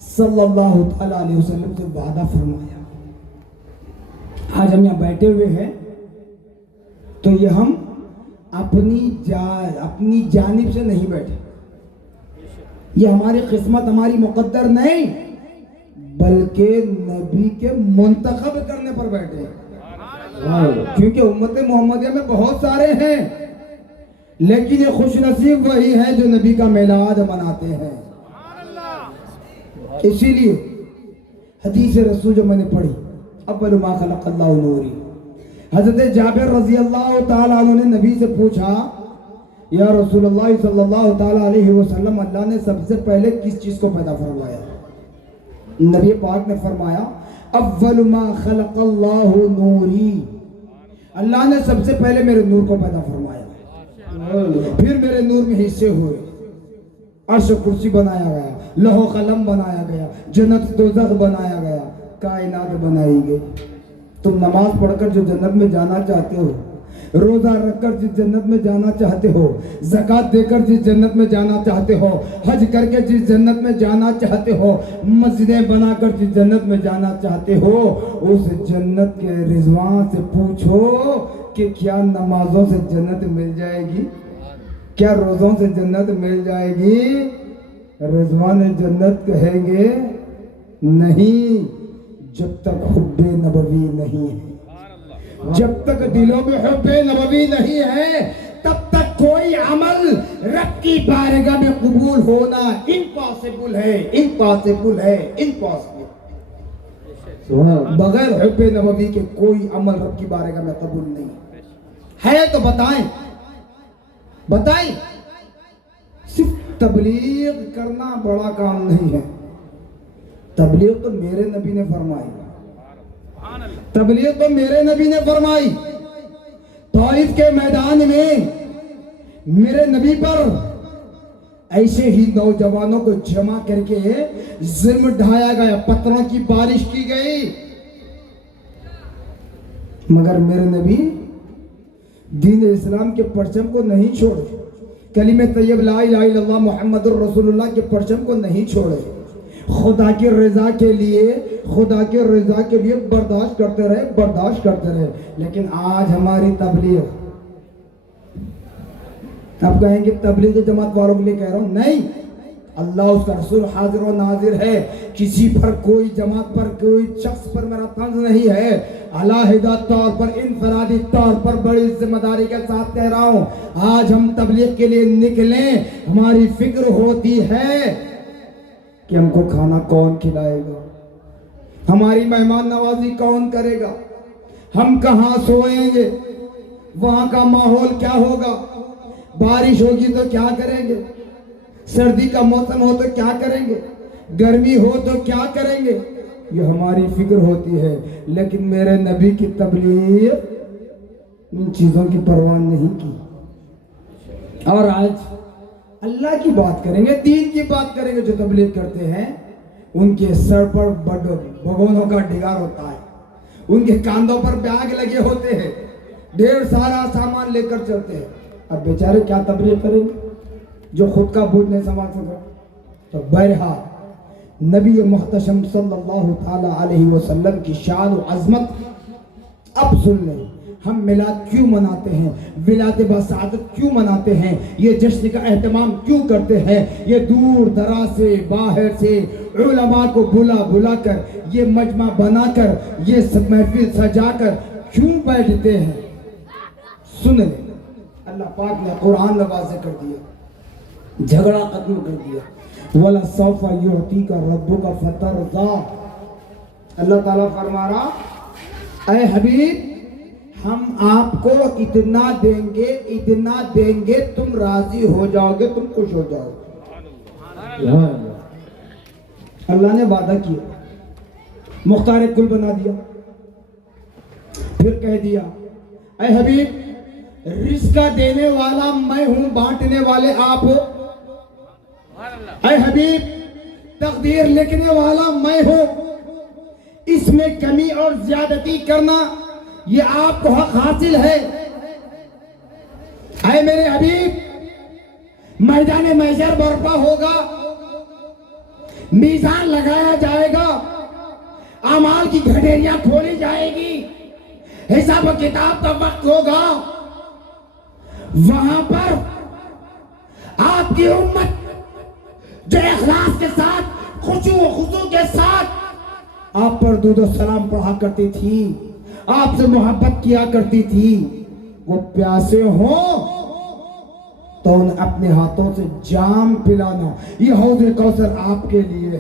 صلی اللہ تعالیٰ علیہ وسلم سے وعدہ فرمایا۔ آج ہم یہاں بیٹھے ہوئے ہیں تو یہ ہم اپنی جانب سے نہیں بیٹھے، یہ ہماری قسمت ہماری مقدر نہیں بلکہ نبی کے منتخب کرنے پر بیٹھے ہیں۔ کیونکہ امت محمدیہ میں بہت سارے ہیں لیکن یہ خوش نصیب وہی ہے جو نبی کا میلاد مناتے ہیں۔ اسی لیے حدیث رسول جو میں نے پڑھی، اول ما خلق اللہ نوری، حضرت جابر رضی اللہ تعالیٰ عنہ نے نبی سے پوچھا، یا رسول اللہ صلی اللہ تعالیٰ علیہ وسلم، اللہ نے سب سے پہلے کس چیز کو پیدا فرمایا؟ نبی پاک نے فرمایا اول ما خلق اللہ نوری، اللہ نے سب سے پہلے میرے نور کو پیدا فرمایا، پھر میرے نور میں حصے ہوئے، عرش و کرسی بنایا گیا، لوح و قلم بنایا گیا، جنت دوزخ بنایا گیا، کائنات بنائی گئی۔ تم نماز پڑھ کر جو جنت میں جانا چاہتے ہو، روزہ رکھ کر جس جنت میں جانا چاہتے ہو، زکوٰۃ دے کر جس جنت میں جانا چاہتے ہو، حج کر کے جس جنت میں جانا چاہتے ہو، مسجدیں بنا کر جس جنت میں جانا چاہتے ہو، اس جنت کے رضوان سے پوچھو کہ کیا نمازوں سے جنت مل جائے گی؟ کیا روزوں سے جنت مل جائے گی؟ رضوان جنت کہیں گے نہیں، جب تک حب نبوی نہیں ہے، جب تک دلوں میں حب نبوی نہیں ہے تب تک کوئی عمل رب کی بارگاہ میں قبول ہونا امپاسبل ہے، امپاسبل ہے، امپاسبل۔ بغیر حب نبوی کے کوئی عمل رب کی بارگاہ میں قبول نہیں ہے۔ تو بتائیں بتائیں، صرف تبلیغ کرنا بڑا کام نہیں ہے۔ تبلیغ تو میرے نبی نے فرمائی، تبلیغ تو میرے نبی نے فرمائی۔ طائف کے میدان میں میرے نبی پر ایسے ہی نوجوانوں کو جمع کر کے ظلم ڈھایا گیا، پتھروں کی بارش کی گئی، مگر میرے نبی دین اسلام کے پرچم کو نہیں چھوڑے، کلمہ طیب لا الہ الا اللہ محمد الرسول اللہ کے پرچم کو نہیں چھوڑے، خدا کی رضا کے لیے برداشت کرتے رہے۔ لیکن آج ہماری تبلیغ، آپ کہیں گے تبلیغ جماعت والوں کے لیے کہہ رہا ہوں، نہیں، اللہ اس کا رسول حاضر و ناظر ہے، کسی پر کوئی جماعت پر کوئی شخص پر میرا طنز نہیں ہے، علیحدہ طور پر انفرادی طور پر بڑی ذمہ داری کے ساتھ کہہ رہا ہوں، آج ہم تبلیغ کے لیے نکلیں، ہماری فکر ہوتی ہے کہ ہم کو کھانا کون کھلائے گا، ہماری مہمان نوازی کون کرے گا، ہم کہاں سوئیں گے، وہاں کا ماحول کیا ہوگا، بارش ہوگی تو کیا کریں گے، سردی کا موسم ہو تو کیا کریں گے، گرمی ہو تو کیا کریں گے، یہ ہماری فکر ہوتی ہے۔ لیکن میرے نبی کی تبلیغ ان چیزوں کی پرواہ نہیں کی۔ اور آج اللہ کی بات کریں گے، دین کی بات کریں گے، جو تبلیغ کرتے ہیں ان کے سر پر بھگونوں کا ڈگار ہوتا ہے، ان کے کاندھوں پر بیگ لگے ہوتے ہیں، ڈھیر سارا سامان لے کر چلتے ہیں۔ اب بیچارے کیا تبلیغ کریں گے جو خود کا بوجھ نہیں سنبھال سکا؟ تو بہرحال نبی محتشم صلی اللہ تعالی علیہ وسلم کی شان و عظمت اب سن لیں۔ ہم میلاد کیوں مناتے ہیں، ولادت بسعادت کیوں مناتے ہیں، یہ جشن کا اہتمام کیوں کرتے ہیں، یہ دور دراز سے باہر سے علماء کو بلا کر، یہ مجمع بنا کر، یہ سب محفل سجا کر کیوں بیٹھتے ہیں؟ سن لیں، اللہ پاک نے قرآن میں واضح کر دیا، جھگڑا ختم کر دیا۔ وَلَسَوْفَ يُعْطِيكَ رَبُّكَ فَتَرْضَىٰ۔ اللہ تعالیٰ فرما رہا، اے حبیب ہم آپ کو اتنا دیں گے تم راضی ہو جاؤ گے، تم خوش ہو جاؤ گے۔ اللہ نے وعدہ کیا، مختار کل بنا دیا، پھر کہہ دیا اے حبیب رزق دینے والا میں ہوں، بانٹنے والے آپ ہو۔ اے حبیب تقدیر لکھنے والا میں ہوں، اس میں کمی اور زیادتی کرنا یہ آپ کو حق حاصل ہے۔ اے میرے حبیب میدان محشر برپا ہوگا، میزان لگایا جائے گا، اعمال کی گھڑیریاں کھولی جائے گی، حساب و کتاب کا وقت ہوگا۔ وہاں پر آپ کی امت جو اخلاص کے ساتھ، خشوع و خضوع کے ساتھ آپ پر درود و سلام پڑھا کرتی تھی، آپ سے محبت کیا کرتی تھی، وہ پیاسے ہوں تو ان اپنے ہاتھوں سے جام پلانا۔ یہ حوض کوثر آپ کے لیے ہے،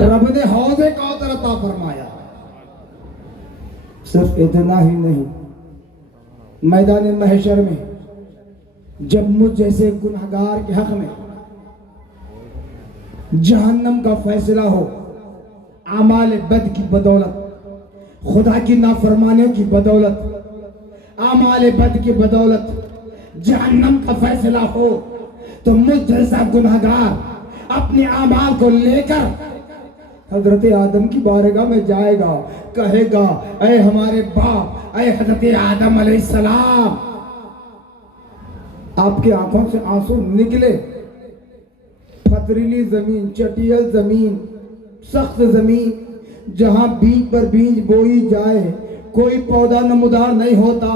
رب نے حوض کوثر عطا فرمایا۔ صرف اتنا ہی نہیں، میدان محشر میں جب مجھ جیسے گنہگار کے حق میں جہنم کا فیصلہ ہو، اعمال بد کی بدولت، خدا کی نافرمانیوں کی بدولت، اعمال بد کی بدولت جہنم کا فیصلہ ہو، تو مجھ جیسا گنہگار اپنے اعمال کو لے کر حضرت آدم کی بارگاہ میں جائے گا، کہے گا اے ہمارے باپ، اے حضرت آدم علیہ السلام، آپ کی آنکھوں سے آنسو نکلے، پتھریلی زمین، چٹیل زمین، سخت زمین، جہاں بیج پر بیج بوئی جائے کوئی پودا نمودار نہیں ہوتا،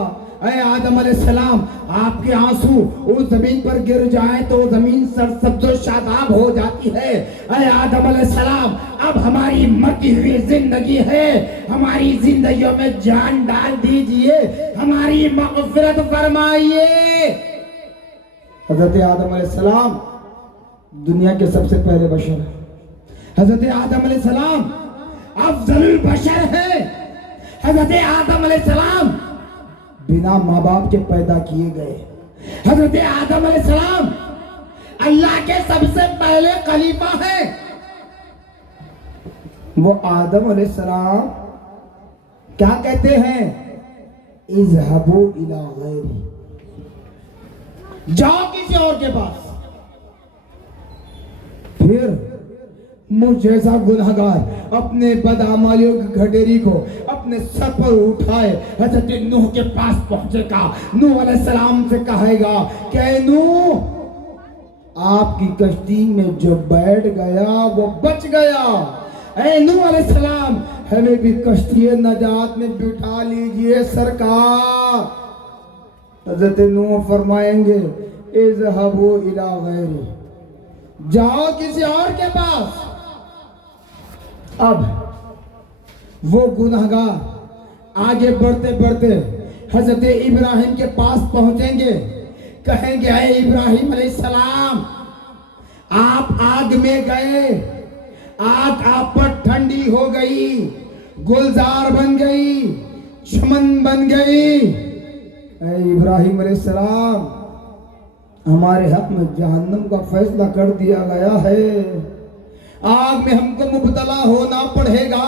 اے آدم علیہ السلام آپ کے آنسو اس زمین پر گر جائیں تو زمین سرسبز و شاداب ہو جاتی ہے۔ اے آدم علیہ السلام اب ہماری مرتی ہوئی زندگی ہے، ہماری زندگیوں میں جان ڈال دیجئے، ہماری مغفرت فرمائیے۔ حضرت آدم علیہ السلام دنیا کے سب سے پہلے بشر ہیں، حضرت آدم علیہ السلام افضل البشر ہے، حضرت آدم علیہ السلام بنا ماں باپ کے پیدا کیے گئے، حضرت آدم علیہ السلام اللہ کے سب سے پہلے خلیفہ ہیں۔ وہ آدم علیہ السلام کیا کہتے ہیں؟ اذهبوا الى غیری، جاؤ کسی اور کے پاس۔ پھر مجھ جیسا گنہگار اپنے بدعمالیوں کی گھٹیری کو اپنے سر پر اٹھائے حضرت نوح کے پاس پہنچے گا، نوح علیہ السلام سے کہے گا کہ اے نوح آپ کی کشتی میں جو بیٹھ گیا وہ بچ گیا، اے نوح علیہ السلام ہمیں بھی کشتی نجات میں بٹھا لیجئے سرکار۔ حضرت نوح فرمائیں گے اذهبوا الى غیری، جاؤ کسی اور کے پاس۔ اب وہ گنہگار آگے بڑھتے بڑھتے حضرت ابراہیم کے پاس پہنچیں گے، کہیں گے اے ابراہیم علیہ السلام آپ آگ میں گئے، آگ آپ پر ٹھنڈی ہو گئی، گلزار بن گئی، چمن بن گئی۔ اے ابراہیم علیہ السلام، ہمارے حق میں جہنم کا فیصلہ کر دیا گیا ہے، آگ میں ہم کو مبتلا ہونا پڑے گا۔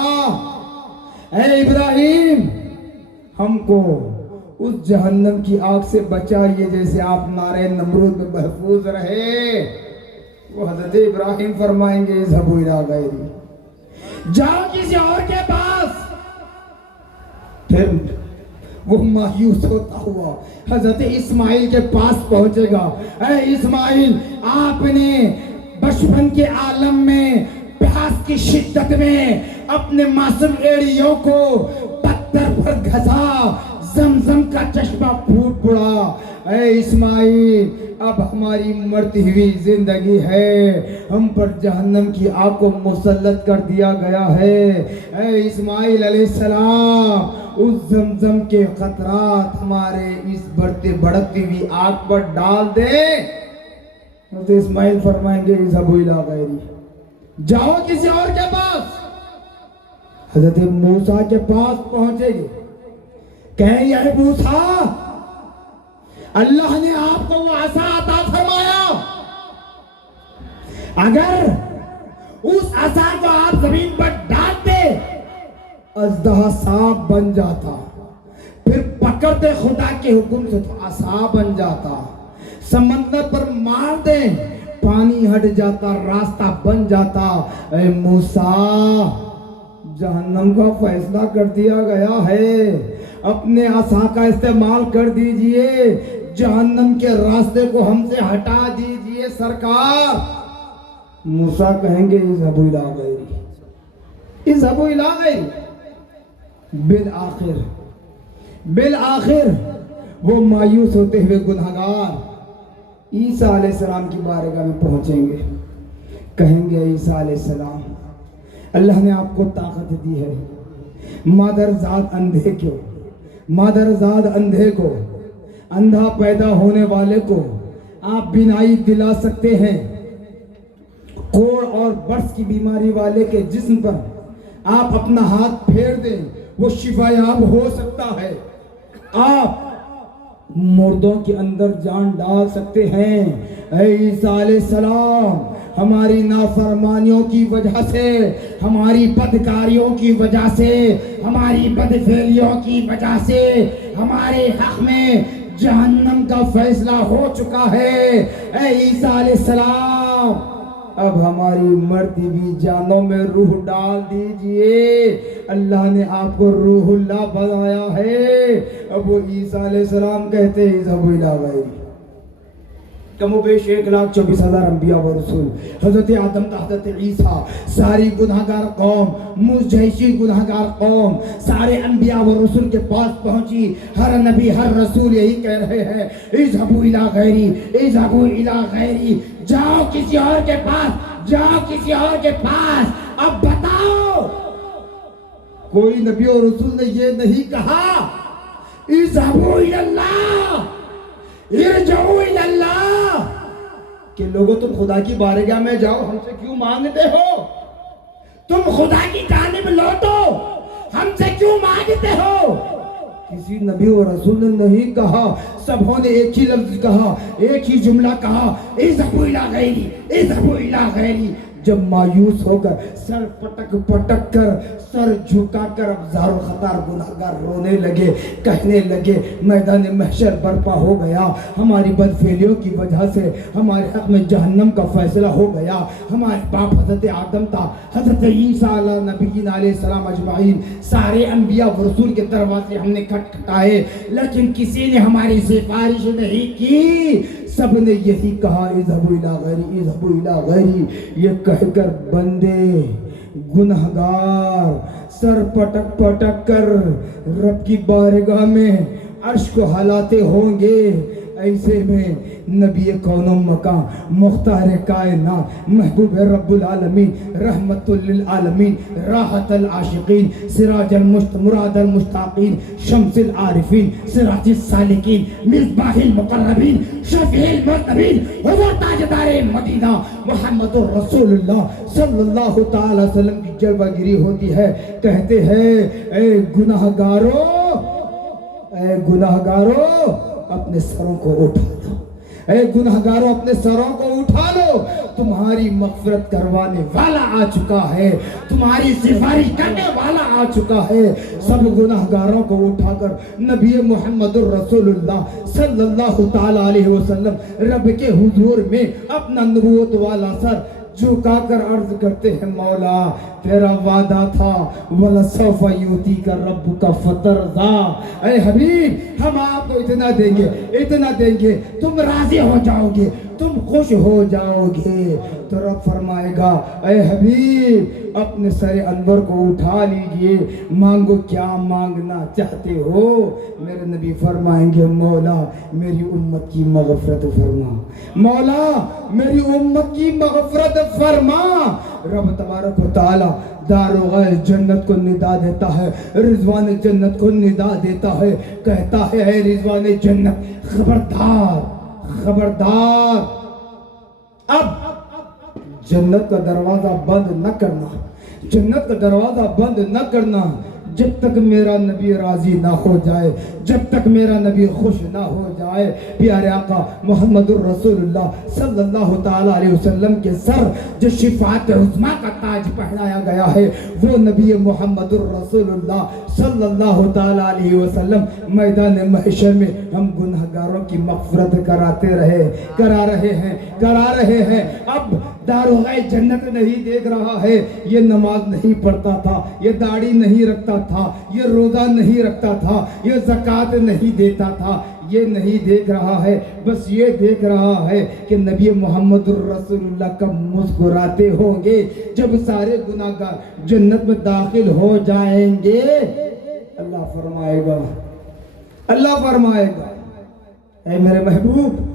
اے ابراہیم، ہم کو اس جہنم کی آگ سے بچائیے جیسے آپ نارے نمرود میں محفوظ رہے۔ وہ حضرت ابراہیم فرمائیں گے اذهبوا الی غیری، جاؤ کسی اور کے پاس۔ پھر وہ مایوس ہوتا ہوا حضرت اسماعیل کے پاس پہنچے گا۔ اے اسماعیل، آپ نے بچپن کے عالم میں پیاس کی شدت میں اپنے معصوم ایڑیوں کو پتھر پر گھسا، زمزم کا چشمہ پھوٹ پڑا۔ اے اسماعیل، اب ہماری مرتی ہوئی زندگی ہے، ہم پر جہنم کی آگ کو مسلط کر دیا گیا ہے۔ اے اسماعیل علیہ السلام، اس زمزم کے قطرات ہمارے اس بڑھتے بڑھتی ہوئی آگ پر ڈال دیں۔ حضرت اسماعیل فرمائیں گے اذهبوا الی غیری، جاؤ کسی اور کے پاس۔ حضرت موسیٰ کے پاس پہنچے گے، کہیں یا موسیٰ، اللہ نے آپ کو وہ عصا عطا فرمایا، اگر اس عصا کو آپ زمین پر ڈالتے اژدہا سانپ بن جاتا، پھر پکڑتے خدا کے حکم سے تو عصا بن جاتا، سمندر پر مار دیں پانی ہٹ جاتا، راستہ بن جاتا۔ اے موسیٰ، جہنم کا فیصلہ کر دیا گیا ہے، اپنے عصا کا استعمال کر دیجئے، جہنم کے راستے کو ہم سے ہٹا دیجئے سرکار۔ موسیٰ کہیں گے اذهبوا الی غیری، اذهبوا الی غیری۔ بالآخر وہ مایوس ہوتے ہوئے گنہگار عیسیٰ علیہ السلام کی بارگاہ میں پہنچیں گے، کہیں گے عیسیٰ علیہ السلام، اللہ نے آپ کو طاقت دی ہے، مادرزاد اندھے کو، اندھا پیدا ہونے والے کو آپ بینائی دلا سکتے ہیں، کوڑ اور برس کی بیماری والے کے جسم پر آپ اپنا ہاتھ پھیر دیں، وہ شفا یاب ہو سکتا ہے، آپ مردوں کے اندر جان ڈال سکتے ہیں۔ اے عیسیٰ علیہ السلام، ہماری نافرمانیوں کی وجہ سے، ہماری بدکاریوں کی وجہ سے، ہماری بدفعلیوں کی وجہ سے ہمارے حق میں جہنم کا فیصلہ ہو چکا ہے۔ اے عیسیٰ علیہ السلام، اب ہماری مرتی بھی جانوں میں روح ڈال دیجئے، اللہ نے آپ کو روح اللہ بنایا ہے۔ اب وہ عیسیٰ علیہ السلام کہتے ہیں اذهبوا الی غیری۔ کم و بیش 1,24,000 انبیاء و رسول، حضرت آدم تا حضرت عیسیٰ، ساری گناہگار قوم، مجھ جیسی گناہگار قوم سارے انبیاء و رسول کے پاس پہنچی، ہر نبی ہر رسول یہی کہہ رہے ہیں اذهبوا الی غیری، اذهبوا الی غیری، جاؤ کسی اور کے پاس، جاؤ کسی اور کے پاس۔ اب بتاؤ، کوئی نبی اور رسول نے یہ نہیں کہا اذهبوا الی اللہ، ارجعوا الی اللہ، کہ لوگوں تم خدا کی بارگاہ میں جاؤ، ہم سے کیوں مانگتے ہو؟ تم خدا کی جانب لوٹو، ہم سے کیوں مانگتے ہو؟ کسی نبی و رسول نے نہیں کہا، سبوں نے ایک ہی لفظ کہا، ایک ہی جملہ کہا اذهبوا الی غیری، اذهبوا الی غیری۔ جب مایوس ہو کر سر پٹک پٹک کر سر جھکا کر اب زار و خطار گناہگار رونے لگے، کہنے لگے میدان محشر برپا ہو گیا، ہماری بدفعلیوں کی وجہ سے ہمارے حق میں جہنم کا فیصلہ ہو گیا، ہمارے باپ حضرت آدم تھا، حضرت عیسیٰ علیہ نبیین علیہ السلام اجمعین، سارے انبیاء و رسول کے دروازے ہم نے کھٹکھٹائے، لیکن کسی نے ہماری سفارش نہیں کی، سب نے یہی کہا اذهبوا الی غیری، اذهبوا الی غیری۔ یہ کہہ کر بندے گنہگار سر پٹک پٹک کر رب کی بارگاہ میں عرش کو ہلاتے ہوں گے۔ ایسے میں نبی کون و مکان، مختار کائنات، محبوب رب العالمین، رحمت للعالمین، راحت العاشقین، سراج مراد المشتاقین، شمس العارفین، سراج السالکین، مصباح المقربین، شفیع المذنبین، حضور تاجدار مدینہ محمد الرسول اللہ صلی اللہ تعالی وسلم کی جلوہ گری ہوتی ہے، کہتے ہیں اے گناہگارو، اے گناہگارو اپنے سروں کو اٹھا لو، اے گناہگارو اپنے سروں کو اٹھا لو، تمہاری مغفرت کروانے والا آ چکا ہے، تمہاری سفارش کرنے والا آ چکا ہے۔ سب گناہگاروں کو اٹھا کر نبی محمد الرسول اللہ صلی اللہ تعالی علیہ وسلم رب کے حضور میں اپنا نبوت والا سر جھکا کر عرض کرتے ہیں، مولا تیرا وعدہ تھا وَلَسَوْفَ يُؤْتِيكَ رَبُّكَ فَتَرْضَىٰ، اے حبیب ہم آپ کو اتنا دیں گے، اتنا دیں گے، تم راضی ہو جاؤ گے، تم خوش ہو جاؤ گے۔ تو رب فرمائے گا اے حبیب اپنے سر انور کو اٹھا لیجئے، مانگو کیا مانگنا چاہتے ہو۔ میرے نبی فرمائیں گے، مولا میری امت کی مغفرت فرما، مولا میری امت کی مغفرت فرما۔ رب تبارک و تعالی داروغہ جنت کو ندا دیتا ہے، رضوان جنت کو ندا دیتا ہے، کہتا ہے اے رضوان جنت خبردار خبردار، اب جنت کا دروازہ بند نہ کرنا، جنت کا دروازہ بند نہ کرنا جب تک میرا نبی راضی نہ ہو جائے، جب تک میرا نبی خوش نہ ہو جائے۔ پیارے آقا محمد الرسول اللہ صلی اللہ تعالی علیہ وسلم کے سر جو شفاعت عظمیٰ کا تاج پہنایا گیا ہے، وہ نبی محمد الرسول اللہ صلی اللہ تعالی علیہ وسلم میدان محشر میں ہم گناہگاروں کی مغفرت کرا رہے ہیں۔ اب داروغہ جنت نہیں دیکھ رہا ہے یہ نماز نہیں پڑھتا تھا، یہ داڑھی نہیں رکھتا تھا، یہ روزہ نہیں رکھتا تھا، یہ زکوٰۃ نہیں دیتا تھا، یہ نہیں دیکھ رہا ہے، بس یہ دیکھ رہا ہے کہ نبی محمد الرسول اللہ کب مسکراتے ہوں گے جب سارے گناہگار جنت میں داخل ہو جائیں گے۔ اللہ فرمائے گا اے میرے محبوب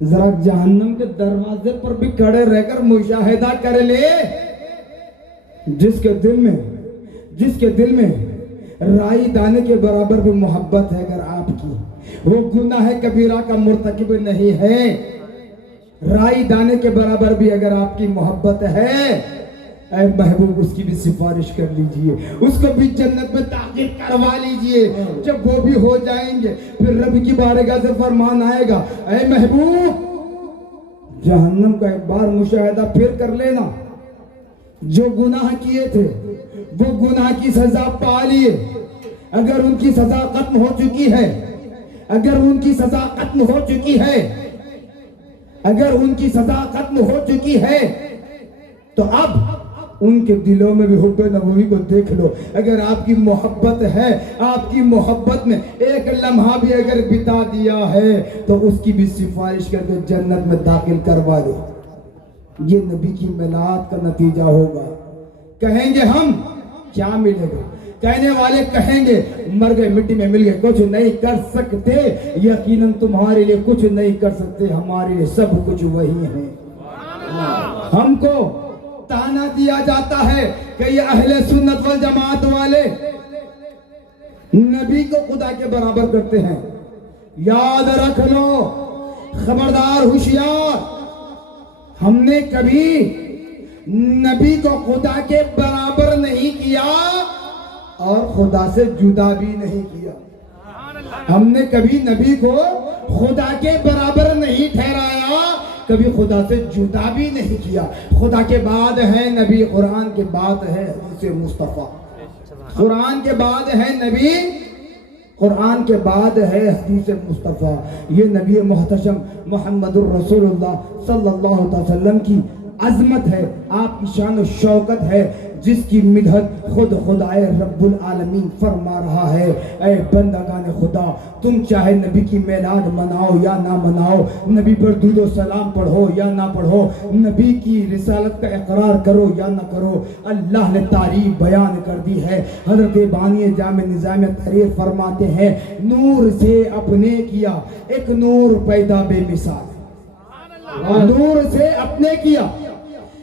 ذرا جہنم کے دروازے پر بھی کھڑے رہ کر مشاہدہ کر لے، جس کے دل میں رائی دانے کے برابر بھی محبت ہے اگر آپ کی، وہ گناہ کبیرہ کا مرتکب نہیں ہے، رائی دانے کے برابر بھی اگر آپ کی محبت ہے، اے محبوب اس کی بھی سفارش کر لیجئے، اس کو بھی جنت میں داخل کروا لیجئے۔ جب وہ بھی ہو جائیں گے پھر رب کی بارگاہ سے فرمان آئے گا، اے محبوب جہنم کا ایک بار مشاہدہ پھر کر لینا، جو گناہ کیے تھے وہ گناہ کی سزا پا لیے، اگر ان کی سزا ختم ہو چکی ہے، اگر ان کی سزا ختم ہو چکی ہے، اگر ان کی سزا ختم ہو چکی ہے تو اب ان کے دلوں میں بھی حب نبوی کو دیکھ لو، اگر آپ کی محبت ہے، آپ کی محبت میں ایک لمحہ بھی اگر بتا دیا ہے تو اس کی بھی سفارش کر کے جنت میں داخل کروا دو۔ یہ نبی کی میلاد کا نتیجہ ہوگا۔ کہیں گے ہم کیا ملے گا؟ کہنے والے کہیں گے مر گئے مٹی میں مل گئے، کچھ نہیں کر سکتے، یقیناً تمہارے لیے کچھ نہیں کر سکتے، ہمارے لیے سب کچھ وہی ہے۔ ہم کو تانا دیا جاتا ہے کہ یہ اہل سنت والجماعت والے نبی کو خدا کے برابر کرتے ہیں۔ یاد رکھ لو، خبردار، ہوشیار، ہم نے کبھی نبی کو خدا کے برابر نہیں کیا اور خدا سے جدا بھی نہیں کیا۔ ہم نے کبھی نبی کو خدا کے برابر نہیں ٹھہرایا، کبھی خدا سے جدا بھی نہیں کیا۔ خدا کے بعد ہے نبی، قرآن کے بعد ہے حدیث مصطفیٰ، قرآن کے بعد ہے نبی، قرآن کے بعد ہے حدیث مصطفیٰ۔ یہ نبی محتشم محمد الرسول اللہ صلی اللہ علیہ وسلم کی عظمت ہے، آپ کی شان و شوکت ہے، جس کی مدحت خود خدائے رب العالمین فرما رہا ہے۔ اے بندگان خدا، تم چاہے نبی کی میلاد مناؤ یا نہ مناؤ، نبی پر درود و سلام پڑھو یا نہ پڑھو، نبی کی رسالت کا اقرار کرو یا نہ کرو، اللہ نے تعریف بیان کر دی ہے۔ حضرت بانی جامع نظام تحریر فرماتے ہیں، نور سے اپنے کیا ایک نور پیدا بے مثال، نور سے اپنے کیا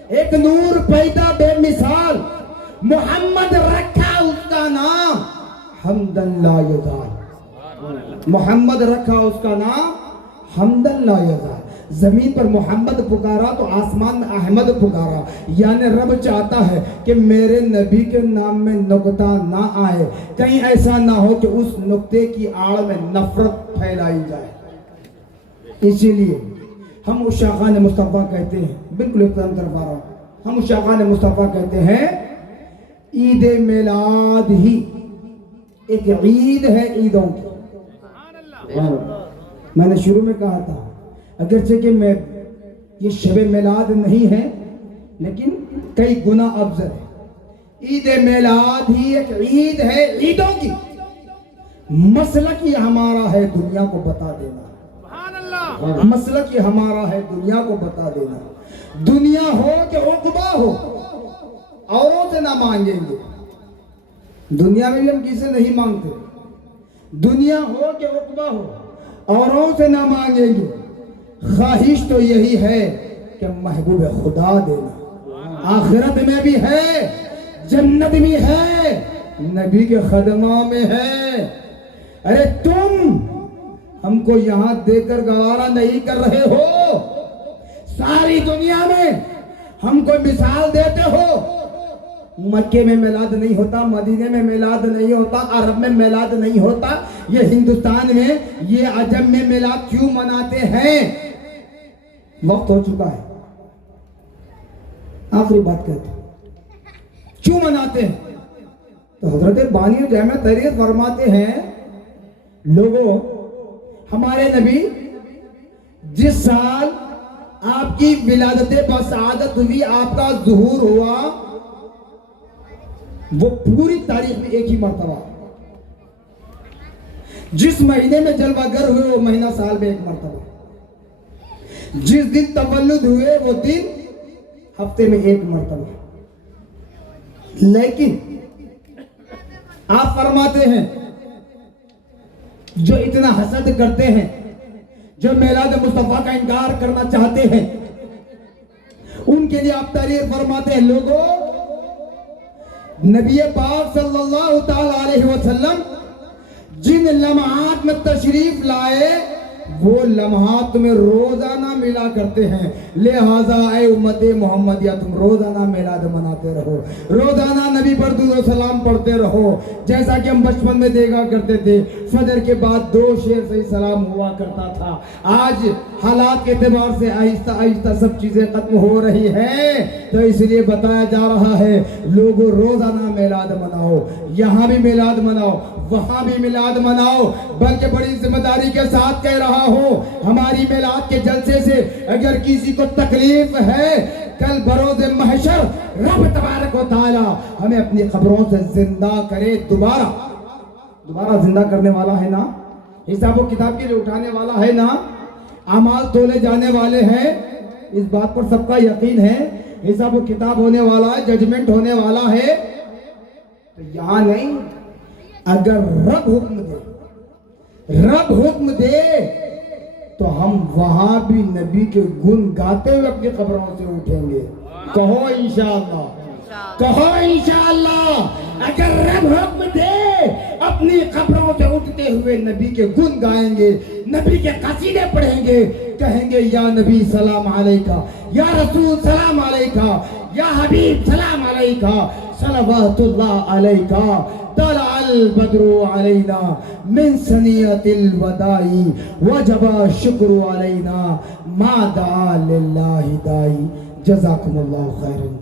ایک نور پیدا بے مثال، محمد رکھا اس کا نام حمدن لا یزال، محمد رکھا اس کا نام حمدن لا یزال۔ زمین پر محمد پکارا تو آسمان میں احمد پکارا، یعنی رب چاہتا ہے کہ میرے نبی کے نام میں نقطہ نہ آئے، کہیں ایسا نہ ہو کہ اس نقطے کی آڑ میں نفرت پھیلائی جائے۔ اسی لیے ہم عشاقان مصطفیٰ کہتے ہیں، بالکل اختتام طرف آ رہا ہوں، ہم عشاقان مصطفیٰ کہتے ہیں عید میلاد ہی ایک عید ہے عیدوں کی۔ میں نے شروع میں کہا تھا اگرچہ کہ میں یہ شب میلاد نہیں ہے لیکن کئی گنا افضل ہے۔ عید میلاد ہی ایک عید ہے عیدوں کی، مسلک یہ ہمارا ہے دنیا کو بتا دینا، مسلک یہ ہمارا ہے دنیا کو بتا دینا۔ دنیا ہو کہ عقبہ ہو، اوروں سے نہ مانگیں گے، دنیا میں بھی ہم کسی سے نہیں مانگتے، دنیا ہو کہ عقبہ ہو اوروں سے نہ مانگیں گے، خواہش تو یہی ہے کہ محبوب خدا دینا، آخرت میں بھی ہے، جنت بھی ہے، نبی کے خدمہ میں ہے۔ ارے تم ہم کو یہاں دیکھ کر گوارا نہیں کر رہے ہو، ساری دنیا میں ہم کو مثال دیتے ہو۔ مکے میں میلاد نہیں ہوتا، مدینے میں میلاد نہیں ہوتا، عرب میں میلاد نہیں ہوتا، یہ ہندوستان میں یہ عجم میں میلاد کیوں مناتے ہیں؟ وقت ہو چکا ہے، آخری بات کہتے ہیں کیوں مناتے ہیں؟ تو حضرت بانی جامع تحریر فرماتے ہیں لوگوں، ہمارے نبی جس سال آپ کی ولادت بسعادت ہوئی، آپ کا ظہور ہوا، وہ پوری تاریخ میں ایک ہی مرتبہ، جس مہینے میں جلوہ گر ہوئے وہ مہینہ سال میں ایک مرتبہ، جس دن تولد ہوئے وہ دن ہفتے میں ایک مرتبہ۔ لیکن آپ فرماتے ہیں جو اتنا حسد کرتے ہیں، جو میلاد مصطفیٰ کا انکار کرنا چاہتے ہیں، ان کے لیے آپ تحریر فرماتے ہیں لوگوں، نبی پاک صلی اللہ تعالی علیہ وسلم جن لمحات میں تشریف لائے وہ لمحات تمہیں روزانہ ملا کرتے ہیں، لہذا اے امت محمدیہ تم روزانہ میلاد مناتے رہو، روزانہ نبی پر درود و سلام پڑھتے رہو، جیسا کہ ہم بچپن میں دیکھا کرتے تھے فجر کے بعد 2 شیر سے سلام ہوا کرتا تھا۔ آج حالات کے اعتبار سے آہستہ آہستہ سب چیزیں ختم ہو رہی ہیں، تو اس لیے بتایا جا رہا ہے لوگوں روزانہ میلاد مناؤ، یہاں بھی میلاد مناؤ، وہاں بھی میلاد مناؤ، بلکہ بڑی ذمہ داری کے ساتھ کہہ رہا ہوں ہماری میلاد کے جلسے سے اگر کسی کو تکلیف ہے، کل بروز محشر رب تبارک و تعالی ہمیں اپنی قبروں سے زندہ کرے، دوبارہ زندہ کرنے والا ہے نا، حساب و کتاب کے لیے اٹھانے والا ہے نا، اعمال تولے جانے والے ہیں، اس بات پر سب کا یقین ہے، حساب و کتاب ہونے والا ہے، ججمنٹ ہونے والا ہے۔ تو یہاں نہیں، اگر رب حکم دے تو ہم وہاں بھی نبی کے گن گاتے ہوئے اپنی قبروں سے اٹھیں گے۔ کہو انشاءاللہ، کہو انشاءاللہ، اگر رب حکم دے اپنی قبروں سے اٹھتے ہوئے نبی کے گن گائیں گے، نبی کے قصیدے پڑھیں گے، کہیں گے یا نبی سلام علیکہ، یا رسول سلام علیکہ، یا حبیب سلام علیکہ، صلوات اللہ علیکہ، طلع البدر علینا من ثنیۃ الوداع وجب الشکر علینا ما دعا للہ داعی۔ جزاکم اللہ خیرا۔